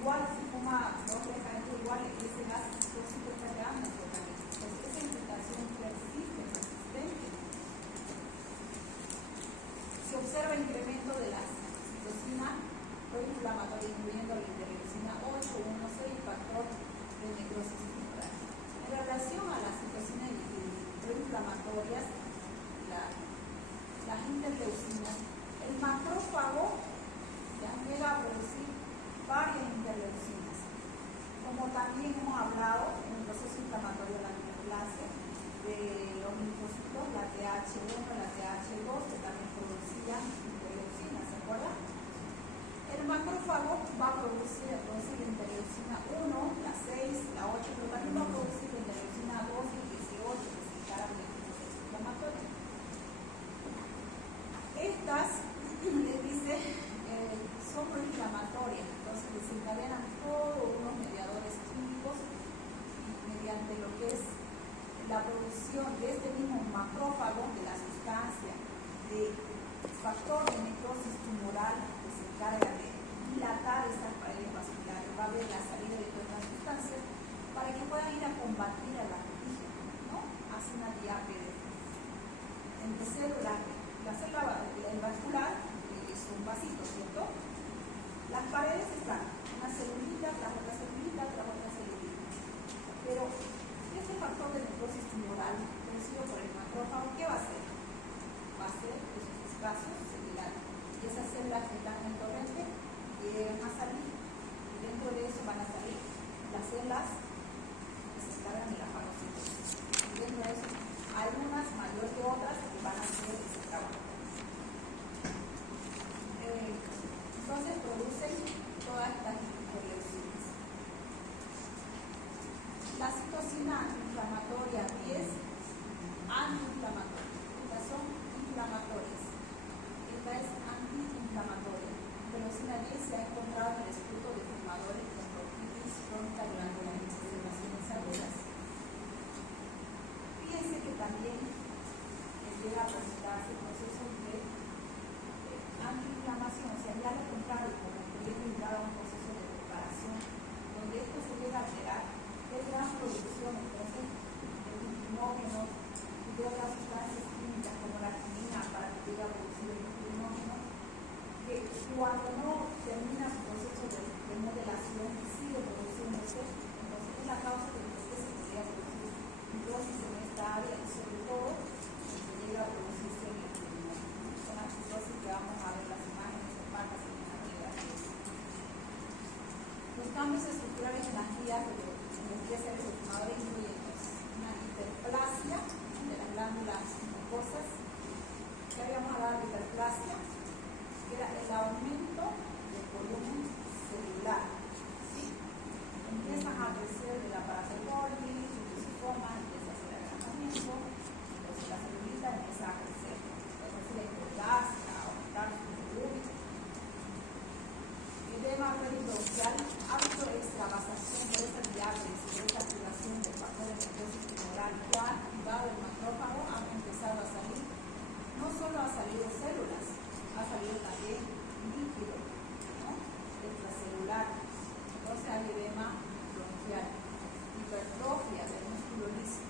igual se fuma 2 o 3 años igual, ese gas tóxico está quedando en su organismo. Entonces esa infiltración persiste, persistente. Se observa incremento de la citocina proinflamatoria, incluyendo la interleucina 8, 1, 6, factor de necrosis tumoral. En relación a las citocinas proinflamatorias, las interleucinas, el macrófago ya llega a producir varias interleucinas, como también hemos hablado en el proceso inflamatorio de la neoplasia, de los linfocitos, la TH1, la TH2, que también producían interleucinas, ¿se acuerdan? El macrófago va a producir la interleucina 1, la 6, la 8, pero también va a producir la interleucina 2 y 18, que se encargan del proceso inflamatorio. Estas, les dice, son proinflamatorias, entonces desencadenan todos unos mediadores químicos mediante lo que es la producción de este mismo macrófago, de la sustancia, de factor de necrosis tumoral que se encarga de dilatar esas paredes vasculares, va a haber la salida de todas las sustancias para que puedan ir a combatir al antígeno, ¿no? Hace una diápede entre células, la célula vascular es un vasito, ¿cierto? Las paredes están una celulita tras otra celulita tras otra celulita, pero este factor de necrosis tumoral producido por el macrófago, ¿qué va a hacer? Va a hacer esos espacios celulares y esas células que están en el torrente van a salir, y dentro de eso van a salir las células que se encargan de la fagocitosis, y dentro de eso algunas mayores que otras que van a hacer ese trabajo. Entonces producen todas estas interleucinas. La citocina inflamatoria 10, antiinflamatoria. Estas son inflamatorias. Esta es antiinflamatoria. La interleucina 10 se ha encontrado en el escruto de fumadores con bronquitis crónica durante las exacerbaciones agudas. Fíjense que también llega a presentarse el proceso de antiinflamación, o sea, ya lo contrario, como que llega ligado a un proceso de preparación, donde esto se llega a alterar, es gran producción, entonces, de lipinógenos y de otras sustancias químicas como la quinina para que llegue a producir el lipinógeno, que cuando no termina su proceso de modelación, sigue produciéndose, entonces es la causa de por qué se podría producir fibrosis en esta área y sobre todo llega a producirse el lipinógeno. Son las fibrosis que vamos a ver las imágenes de patas en esta radiografía. Los cambios estructurales en las vías de los seres fumadores incluyen una hiperplasia de las glándulas mucosas. Ya habíamos hablado de hiperplasia, que era el aumento del volumen celular. ¿Sí? Empiezan a crecer del aparato Golgi, sus lisiformas, empieza a hacer agrandamiento, entonces la celulita empieza a crecer, entonces la hiperplasia, aumentar su volumen. Edema peribronquial, alto extravasación de esta diátesis, de esta activación del factor de necrosis tumoral, que ha activado el macrófago, han empezado a salir, no solo ha salido células, ha salido también líquido, ¿no? Extracelular. Entonces hay edema bronquial, hipertrofia del músculo liso,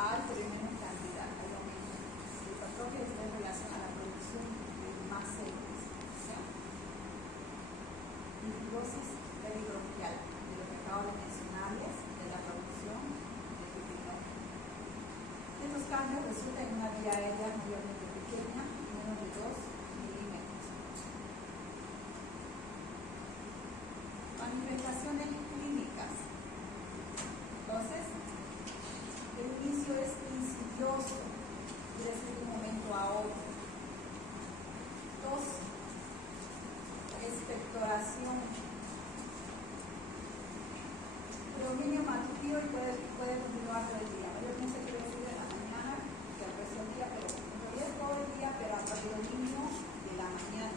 alto y menos cantidad, hay aumento. La hipertrofia está en relación a la producción de más células, ¿sí? Y fibrosis peribronquial, de lo que acabo de mencionarles, de la producción de lipinógeno. Estos cambios resultan en una vía aérea mayormente pequeña, menos de 2 milímetros. Manifestaciones clínicas. Entonces, el inicio es insidioso, quiere decir de un momento a otro. Tos, expectoración, predominio matutino y puede continuar todo el día. Mayormente quiere decir de la mañana que al resto del día, pero en realidad todo el día, pero a predominio de la mañana.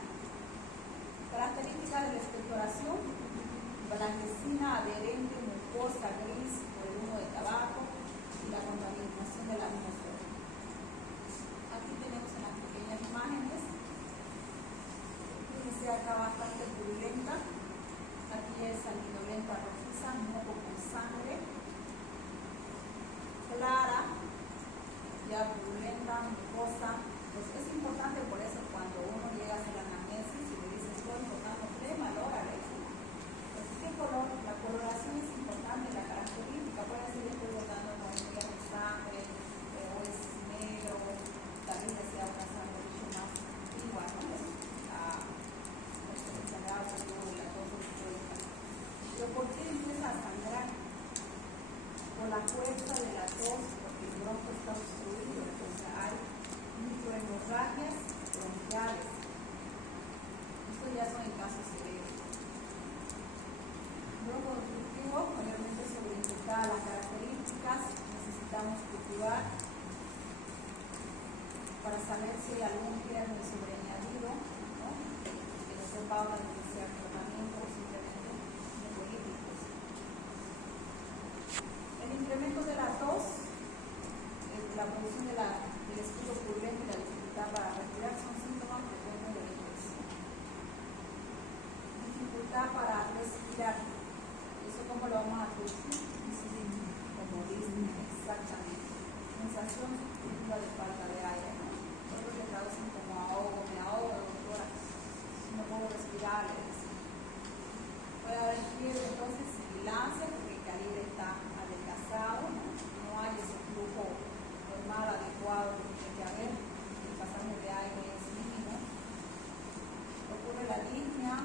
Características de la expectoración: blanquecina adherente mucosa gris por el humo de tabaco y la contaminación de la atmósfera. Aquí tenemos en las pequeñas imágenes, fíjense acá bastante purulenta, tos porque el bronco está obstruido, entonces hay microhemorragias bronquiales. Estos ya son en casos severos. Bronco obstructivo, obviamente sobreinfectadas las características, necesitamos cultivar para saber si hay algún germen sobreañadido, ¿no? Que no sepa una deficiencia de tratamiento o simplemente metabólicos. El incremento de la tos, la producción del escudo purulento y la dificultad para respirar son síntomas frecuentes de la infección. Dificultad para respirar. ¿Eso cómo lo vamos a traducir? Como disney, exactamente. Sensación subjetiva de falta de aire, ¿no? Otros le traducen como ahogo, me ahogo, doctora, no puedo respirar, le dicen. Puede haber fiebre, entonces, sibilancia, porque el calibre está adelgazado, no hay ese flujo normal, adecuado que tiene que haber, el pasaje de aire es mínimo. Ocurre la disnea.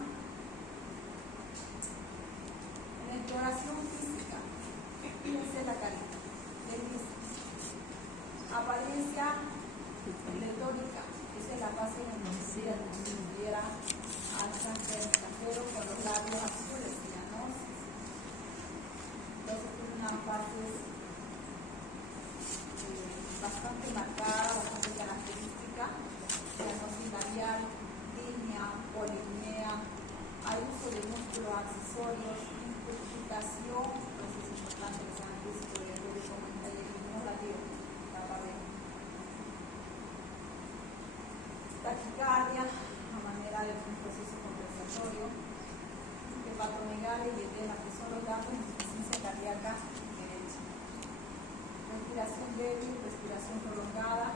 En la exploración física, fíjense la carita, él dice, apariencia letórica, esa es la fase en donde se tuviera alza pero con los labios azules, cianosis. Entonces tiene una fase bastante marcada, bastante característica, cianosis labial, línea, polipnea, hay uso de músculos accesorios, intoxicación, entonces es importante que sean físicos y el no la dio, la pared. Taquicardia, a manera de un proceso compensatorio, hepatomegalia y edema, que son los datos de insuficiencia cardíaca derecha. Respiración débil, respiración prolongada,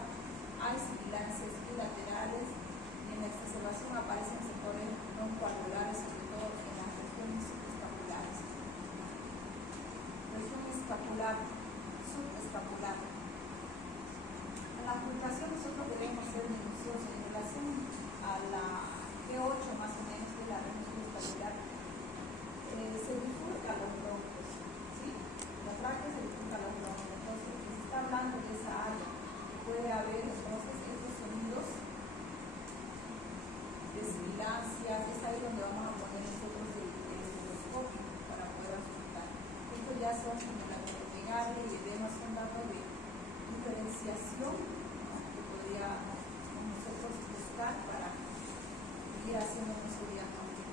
hay sibilancias bilaterales y en la exacerbación aparecen sectores no coagulares, sobre todo en las regiones subescapulares. Región escapular, subescapular. En la ocultación nosotros debemos ser minuciosos en relación a la G8 más o menos de la región subescapular. Se bifurcan los broncos, ¿sí? La tráquea se bifurca los broncos. Entonces, se está hablando de esa área. Puede haber entonces estos sonidos de sibilancias, es ahí donde vamos a poner nosotros el estetoscopio para poder auscultar. Estos ya son como la hepatomegalia y edema, son datos de diferenciación, ¿no? Que podríamos nosotros buscar para ir haciendo nuestro diagnóstico.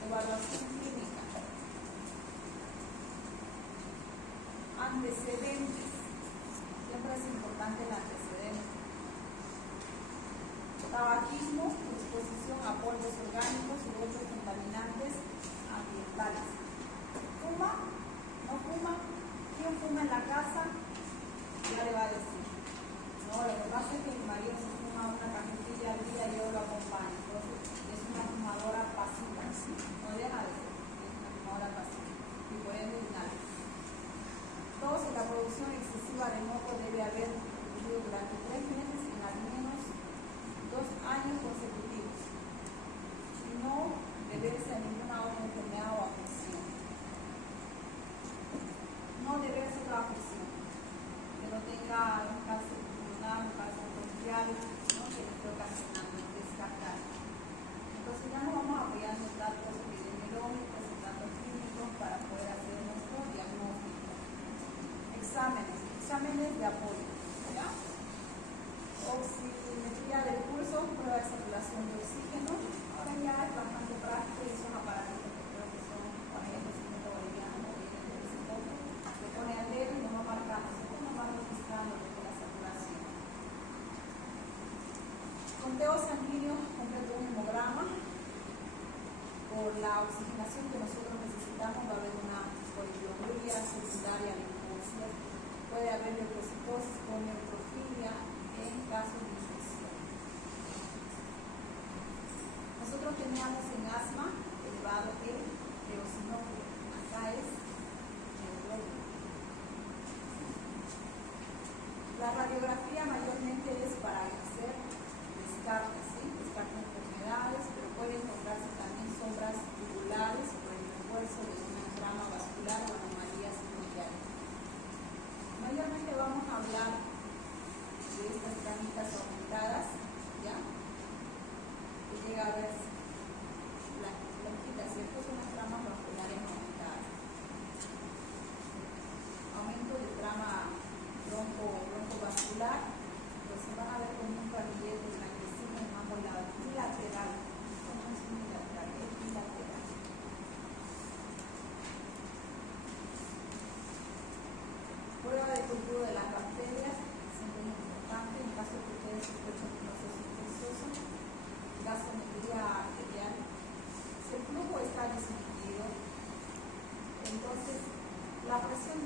Evaluación clínica. Antecedentes. Siempre es importante el antecedente. Tabaquismo, exposición a polvos orgánicos u otros contaminantes ambientales. ¿Fuma? ¿No fuma? ¿Quién fuma en la casa? Ya le va a decir. No, lo que pasa es que mi marido se fuma una cajetilla al día y yo lo acompaño. Entonces, es una fumadora pasiva. No deja de ser. Es una fumadora pasiva. Y por ende, nada. Tos y la producción excesiva de moco debe haber ocurrido durante 3 meses en al menos 2 años consecutivos. Y no deberse a ninguna otra enfermedad o afección. No deberse a otra afección. Que no tenga un cáncer pulmonar, un cáncer bronquial, ¿no? Que le esté ocasionando, descartar. Entonces ya nos vamos apoyando en datos epidemiológicos, en datos clínicos para poder hacer nuestro diagnóstico. Exámenes de apoyo, ¿verdad? Oximetría del pulso, prueba de saturación de oxígeno. Ahora ya es bastante práctico y son aparatos que creo que son, por ejemplo, el cimiento boliviano, o viene de ese poco, le pone al dedo y nos va marcando, nos va registrando la saturación. Conteo sanguíneo completo un hemograma. Por la oxigenación que nosotros necesitamos va a haber una poliplomuria secundaria linfosia. Puede haber leucocitosis con neutrofilia en caso de infección. Nosotros teníamos en asma elevado el eosinófilo. Acá es neutrófilo. La radiografía mayormente es para hacer descartes, ¿sí? Descartes de enfermedades, pero puede encontrarse también sombras tubulares por el refuerzo de una trama vascular o anomalías bronquiales.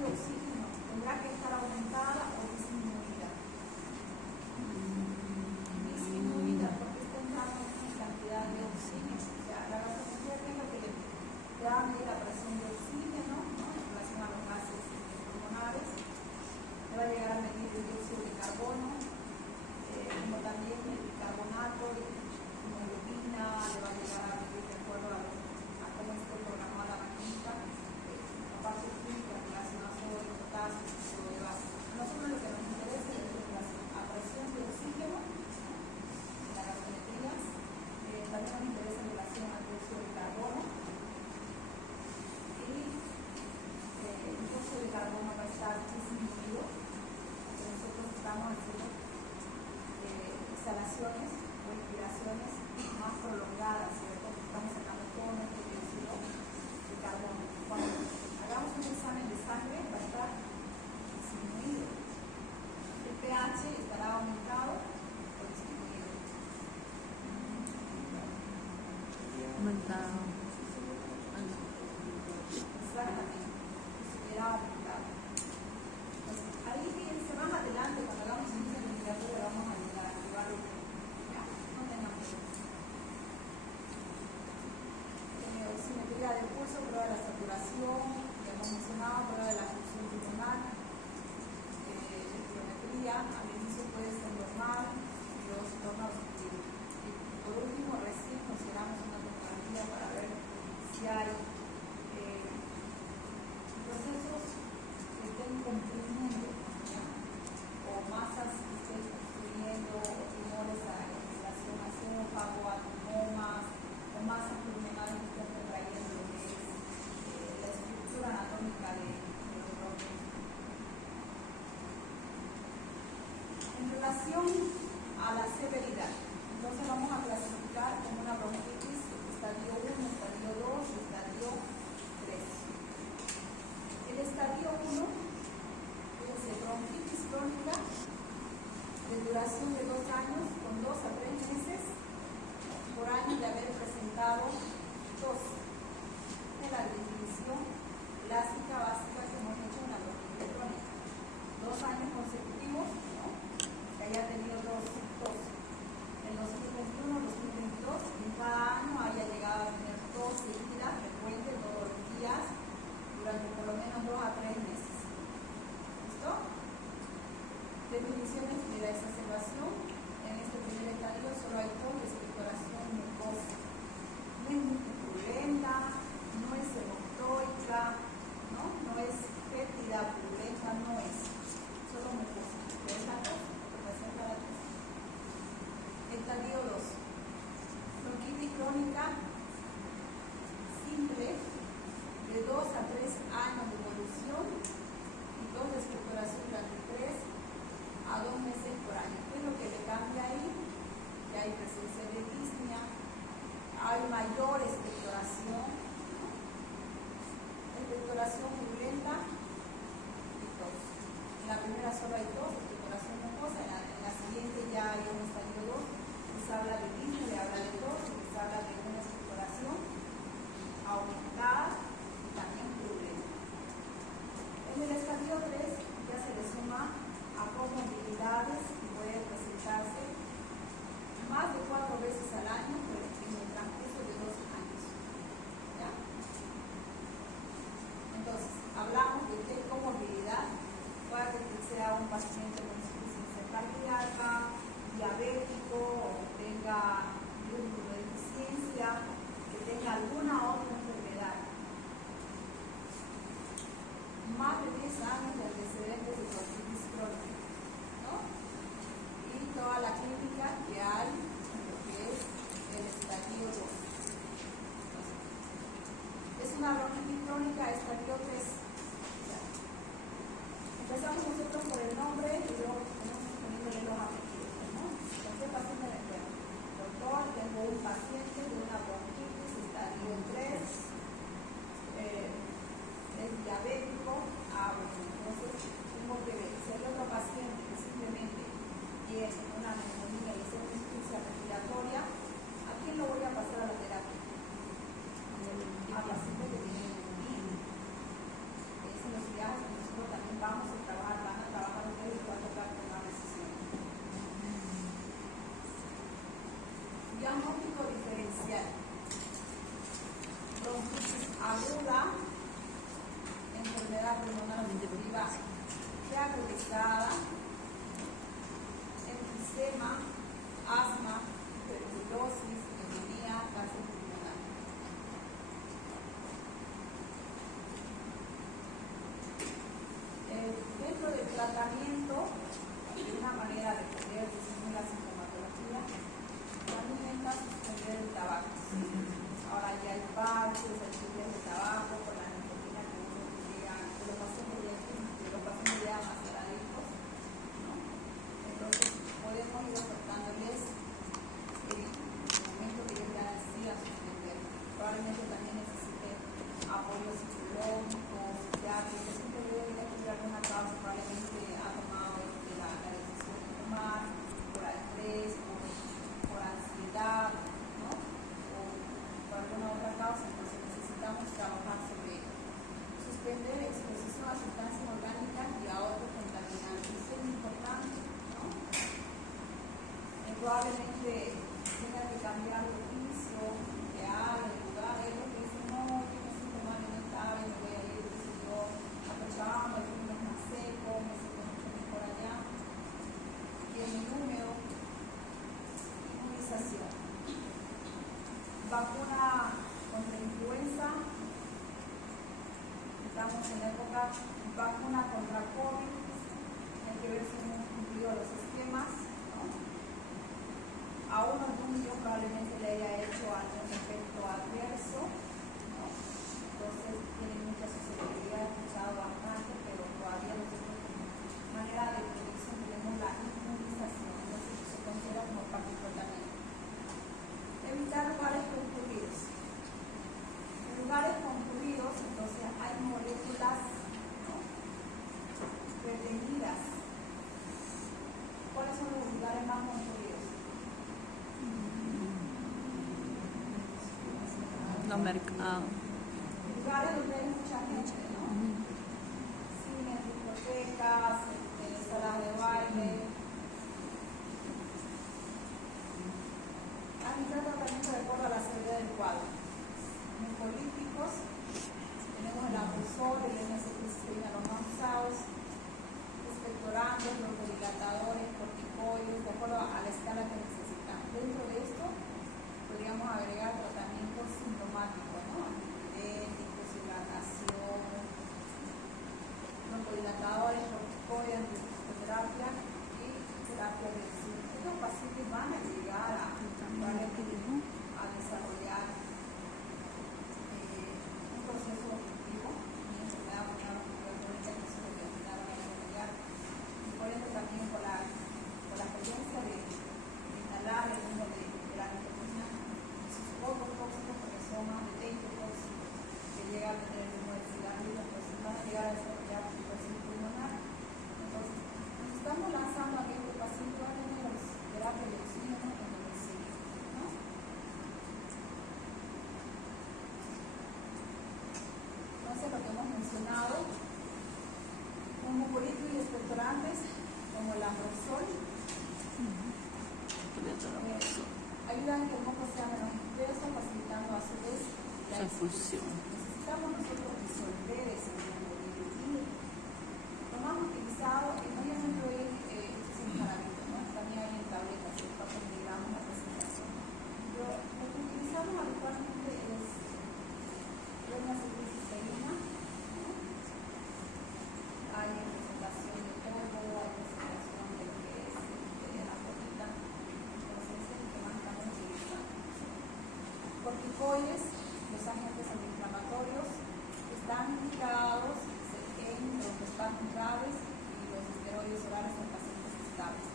de oxígeno tendrá que estar aumentada o disminuida. Disminuida porque está entrando en cantidad de oxígeno. O sea, la gasometría es lo que te va a medir la presión de oxígeno, ¿no? En relación a los gases pulmonares. Te va a llegar a medir el dióxido de carbono, como también el bicarbonato, hemoglobina, le va a llegar a medir de acuerdo a cómo esté programada la química, la parte química en relación a sodio, potasio, todo de base. A nosotros lo que nos interesa es la presión de oxígeno en la gasometría, también nos interesa en relación al dióxido de carbono, y el dióxido de carbono va a estar disminuido, porque nosotros estamos haciendo exhalaciones o inspiraciones más prolongadas, ¿cierto? Estamos sacando todo nuestro dióxido de carbono. Cuando hagamos un examen de sangre va a estar disminuido. El pH estará aumentado o disminuido. Aumentado. Exactamente. Será aumentado. Entonces, ahí fíjense más adelante, cuando hagamos índice de temperatura, vamos a llegar a activar el ya, no tengan miedo. Oximetría del pulso, prueba de la saturación, ya hemos mencionado, prueba de la función pulmonar, espirometría, al inicio puede ser normal y luego se torna objetivo. Y por último, recién consideramos una tomografía para ver si hay procesos que estén comprimiendo, ¿ya? O masas que estén construyendo, o tumores en relación a esófago, a tumomas, o masas pulmonares que estén retrayendo lo que es la estructura anatómica de los bronquios. En relación a la severidad, entonces vamos a clasificar como una bronquitis estadio 1, estadio 2 y estadio 3. El estadio 1 es bronquitis crónica de duración de 2 años con 2 a 3 meses por año de haber presentado tos. Es la definición clásica básica que hemos hecho en la bronquitis crónica. 2 años consecutivos, ¿no? Que haya tenido tos. En 2021, 2022, en cada año haya llegado a tener tos seguida, frecuente, todos los días, durante por lo menos 2 a 3 meses. ¿Listo? Definiciones de la exacerbación. En este primer estadio solo hay tos de expectoración mucosa. No es multipurulenta, no es hemoctoica, no es fétida, purulenta, no es. Solo mucosa. ¿Qué es la tos? Representa la tos. Estadio 2. Bronquitis crónica simple de 2 a 3 años de evolución y tos de expectoración durante 3 a 2 meses por año. ¿Qué es lo que le cambia ahí? Que hay presencia de disnea, hay mayor expectoración, expectoración purulenta y tos. En la primera solo hay tos, expectoración mucosa, en la siguiente ya hay un estadio 2, se habla de disnea, le habla de tos, se habla de una expectoración aumentada y también purulenta. En el estadio 3 ya se le suma a comorbilidades que pueden presentarse más de 4 veces al año en el transcurso de 2 años. ¿Ya? Entonces, hablamos de qué comorbilidad puede que sea un paciente con insuficiencia cardíaca, diabético, o que tenga inmunodeficiencia, que tenga alguna otra enfermedad. Más de 10 años de antecedentes de bronquitis crónica, ¿no? Y toda la clínica que hay en lo que es el estadio 2. Es una bronquitis crónica estadio 3. Empezamos nosotros por el nombre y luego tenemos poniéndole los apellidos, ¿no? ¿Con qué paciente me encuentro? Doctor, tengo un paciente de una bronquitis estadio 3, es diabético, entonces tengo que ver si hay otro paciente que simplemente tiene una neumonía y una insuficiencia respiratoria, ¿a quién lo voy a pasar a la terapia? A paciente que tiene neumonía. Es en los viajes que nosotros aguda, enfermedad pulmonar obstructiva agudizada, enfisema, asma, tuberculosis, neumonía, cáncer pulmonar. Dentro del tratamiento, de una manera de poder disminuir la sintomatología, también está suspender el tabaco. Ahora ya hay parches, hay tibias de tabaco con la nicotina que uno llega, que los pacientes llegan a ser adictos, ¿no? Entonces podemos ir ofertándoles el momento que ellos ya decidan suspender. Probablemente también necesite apoyo psicológico, psiquiátrico, siempre debe de alguna causa, probablemente ha tomado la decisión de tomar por estrés, por ansiedad, ¿no? O por alguna otra causa, entonces necesitamos trabajar sobre ello. Suspender exposición a sustancias orgánicas y a otros contaminantes, eso es importante, ¿no? Probablemente tenga que cambiar de oficio, de área, de lugar, hay otros que dicen, no, yo me siento mal en esta área, me voy a ir, qué sé yo, a Cochabamba, el clima es más seco, me siento mucho mejor allá. Y en el húmedo, inmunización. Vacuna contra influenza, estamos en la época vacuna contra COVID, hay que ver si hemos cumplido los esquemas, ¿no? A uno de 1 millón probablemente le haya hecho algún efecto adverso, ¿no? Entonces tiene mucha susceptibilidad, escuchado bastante, pero todavía nosotros como manera de protección tenemos la inmunización, entonces se considera como parte del tratamiento. Evitar lugares concurridos. En lugares concurridos, entonces hay moléculas, ¿no?, retenidas. ¿Cuáles son los lugares más concurridos? Los mercados. Lugares donde hay mucha gente, ¿no? Cines, discotecas, salas de baile. Administrar tratamiento de acuerdo a la severidad del cuadro. Políticos, tenemos el abusor, el NSP, los no usados, expectorantes, broncodilatadores, corticoides, de acuerdo a la escala que necesitamos. Dentro de esto podríamos agregar tratamientos sintomáticos, ¿no? Antipiréticos, hidratación, broncodilatadores, corticoides, fisioterapia y terapia reversible. Estos pacientes van a llegar a desarrollar un proceso objetivo, una enfermedad crónica que se puede ayudar a desarrollar, y por eso también por la presencia de inhalar el humo de la nicotina, sus pocos tóxicos, porque son más de 20 tóxicos que llegan a tener el humo del cigarrillo, entonces van a llegar a desarrollar tuberculosis pulmonar. Entonces, nos estamos lanzando a que este paciente va a tener terapia de oxígeno en domicilio, ¿no? Entonces, lo que hemos mencionado, un mucolito y expectorantes como el ambrosol, ayudan a que el moco sea menos espeso, facilitando a su vez la expulsión. Necesitamos nosotros disolver ese mucolito y lo más utilizado, no yo siempre doy sin jarabito, ¿no? También hay en tabletas, 4 miligramos la presentación. Pero lo que utilizamos habitualmente es cisterina, ¿no? Hay presentación de polvo, hay presentación de que es de la bolita, entonces es el que más estamos utilizando. Corticoides, los agentes antiinflamatorios, están indicados en los espasmos graves y los esteroides orales en pacientes estables.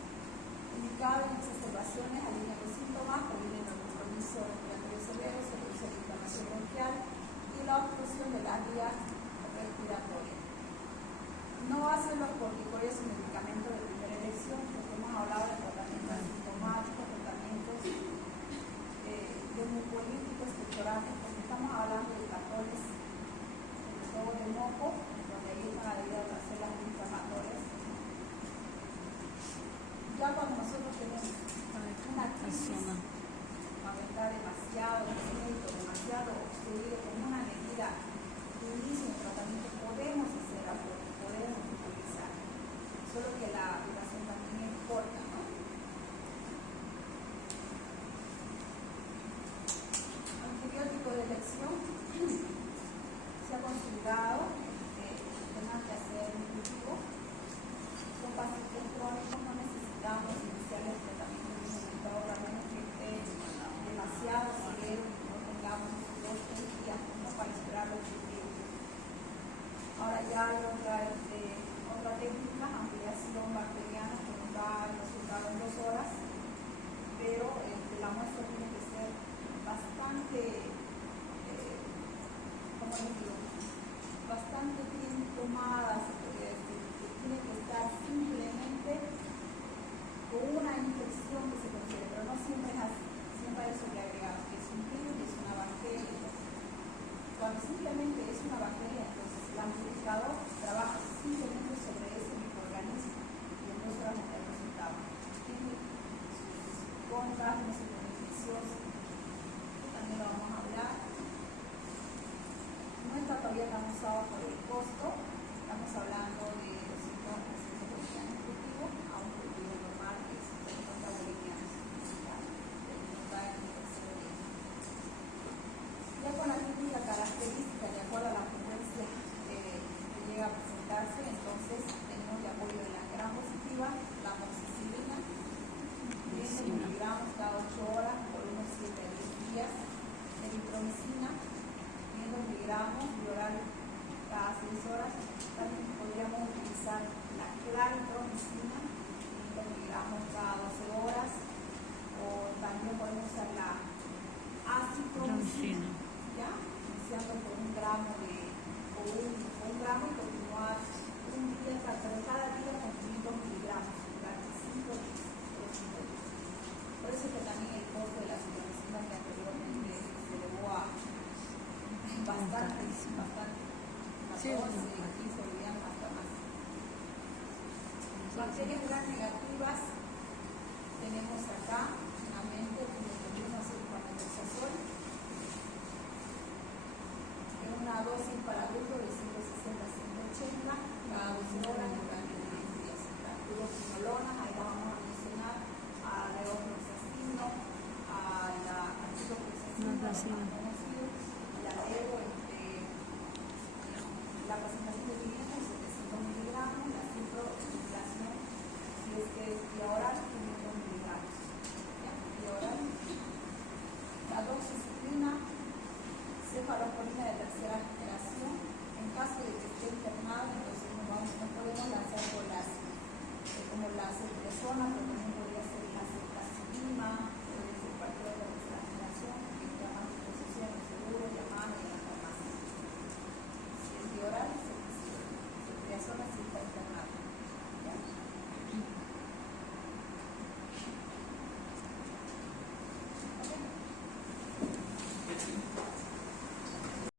Indicado en exacerbaciones, alinean los síntomas, previenen el compromiso respiratorio severo, se produce la inflamación bronquial y la obstrucción de la vía respiratoria. No hacen los corticoides un medicamento de primera elección, porque hemos hablado de tratamientos asintomáticos, tratamientos de mucolíticos, expectorantes, porque estamos hablando de tractores, sobre todo de moco, donde ahí están adheridas las células inflamatorias. Ya cuando nosotros tenemos una crisis, cuando está demasiado obstruido, con una medida ejemplo, bastante bien tomada, se podría decir, que tiene que estar simplemente con una infección que se considera, pero no siempre es así, siempre hay eso que agregamos, que es un virus y es una bacteria. Cuando simplemente es una bacteria, entonces el amplificador trabaja simplemente sobre ese microorganismo y entonces vamos a tener resultados. Tiene sus contras, no sus beneficios, que también lo vamos a hablar. No está todavía tan usado por el costo, estamos hablando de 250 bolivianos cultivo a un cultivo normal que es 50 bolivianos. Ya con la típica característica de acuerdo a la frecuencia que llega a presentarse, entonces tenemos de apoyo de la gran positiva, la amoxicilina, 10 miligramos cada 8 horas por unos 7 a 10 días, eritromicina, 10 miligramos oral cada 6 horas. También podríamos utilizar la claritromicina, 5 miligramos cada 12 horas, o también podemos usar la acitromicina, ¿ya? Iniciando por 1 gramo o un gramo y continuar un día, pero cada día con 500 miligramos durante 5 días. Por eso es que también el costo de la acitromicina que anteriormente se elevó a bastante, 14, 15 bolivianos hasta más. Bacterias gram negativas tenemos acá finalmente como tenemos el farmacoxazol, en una dosis para adultos de 160 a 180 cada 12 horas durante 10 días. La fluoroquinolona, ahí vamos a mencionar a la levofloxacino, a la ciprofloxacino, la levo, la presentación de vivienda 700 miligramos, la ciprofloxacino, si es que es vía oral, 500 miligramos. Vía oral. La doxiciclina, cefalosporina de tercera generación, en caso de que esté internada, entonces no podemos lanzar por como la ceftriaxona, pero también podría ser la ceftriaxona,